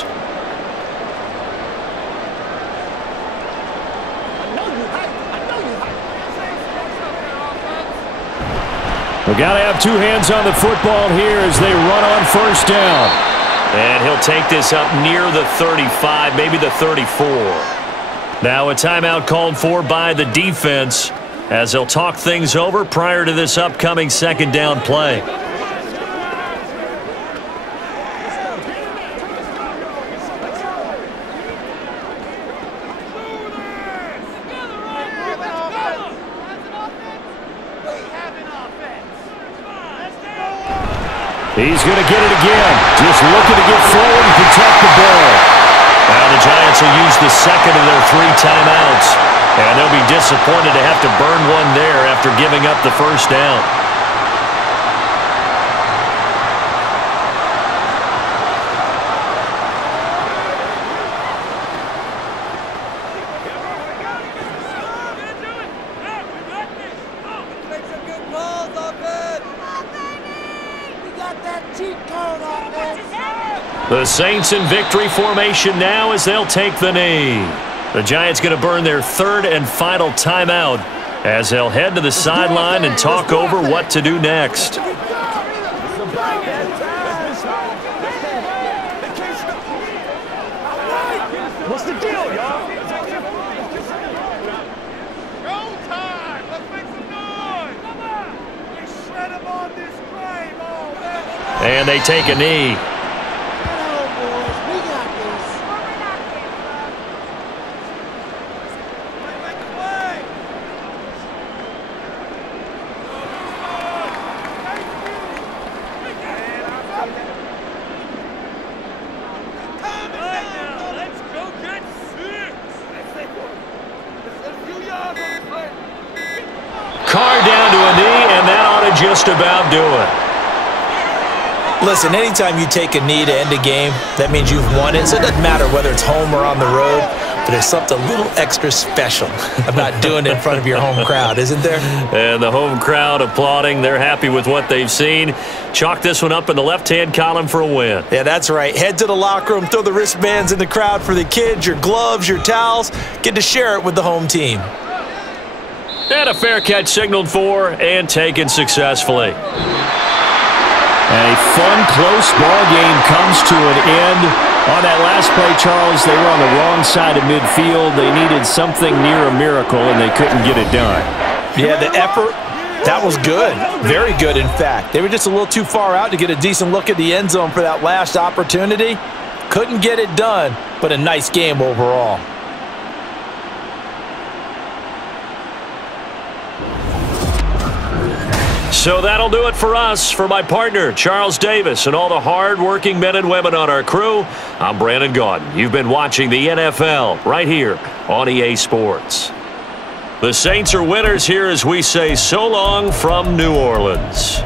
We've got to have 2 hands on the football here as they run on first down. And he'll take this up near the 35, maybe the 34. Now a timeout called for by the defense as they'll talk things over prior to this upcoming second down play. He's going to get it again. Just looking to get forward and protect the ball. Now the Giants will use the second of their 3 timeouts. And they'll be disappointed to have to burn one there after giving up the first down. The Saints in victory formation now as they'll take the knee. The Giants going to burn their 3rd and final timeout as they'll head to the sideline and talk over what to do next. What's the deal, y'all? Go time! Let's make some noise! Come on! We shred him on this grave all day! And they take a knee. Carr down to a knee, and that ought to just about do it. Listen, anytime you take a knee to end a game, that means you've won it. So it doesn't matter whether it's home or on the road, but there's something a little extra special about doing it in front of your home crowd, isn't there? And the home crowd applauding. They're happy with what they've seen. Chalk this one up in the left-hand column for a win. Yeah, that's right. Head to the locker room, throw the wristbands in the crowd for the kids, your gloves, your towels. Get to share it with the home team. And a fair catch signaled for and taken successfully. A fun, close ball game comes to an end. On that last play, Charles, they were on the wrong side of midfield. They needed something near a miracle, and they couldn't get it done. Yeah, the effort, that was good. Very good, in fact. They were just a little too far out to get a decent look at the end zone for that last opportunity. Couldn't get it done, but a nice game overall. So that'll do it for us. For my partner, Charles Davis, and all the hard-working men and women on our crew, I'm Brandon Gaudin. You've been watching the NFL right here on EA Sports. The Saints are winners here as we say so long from New Orleans.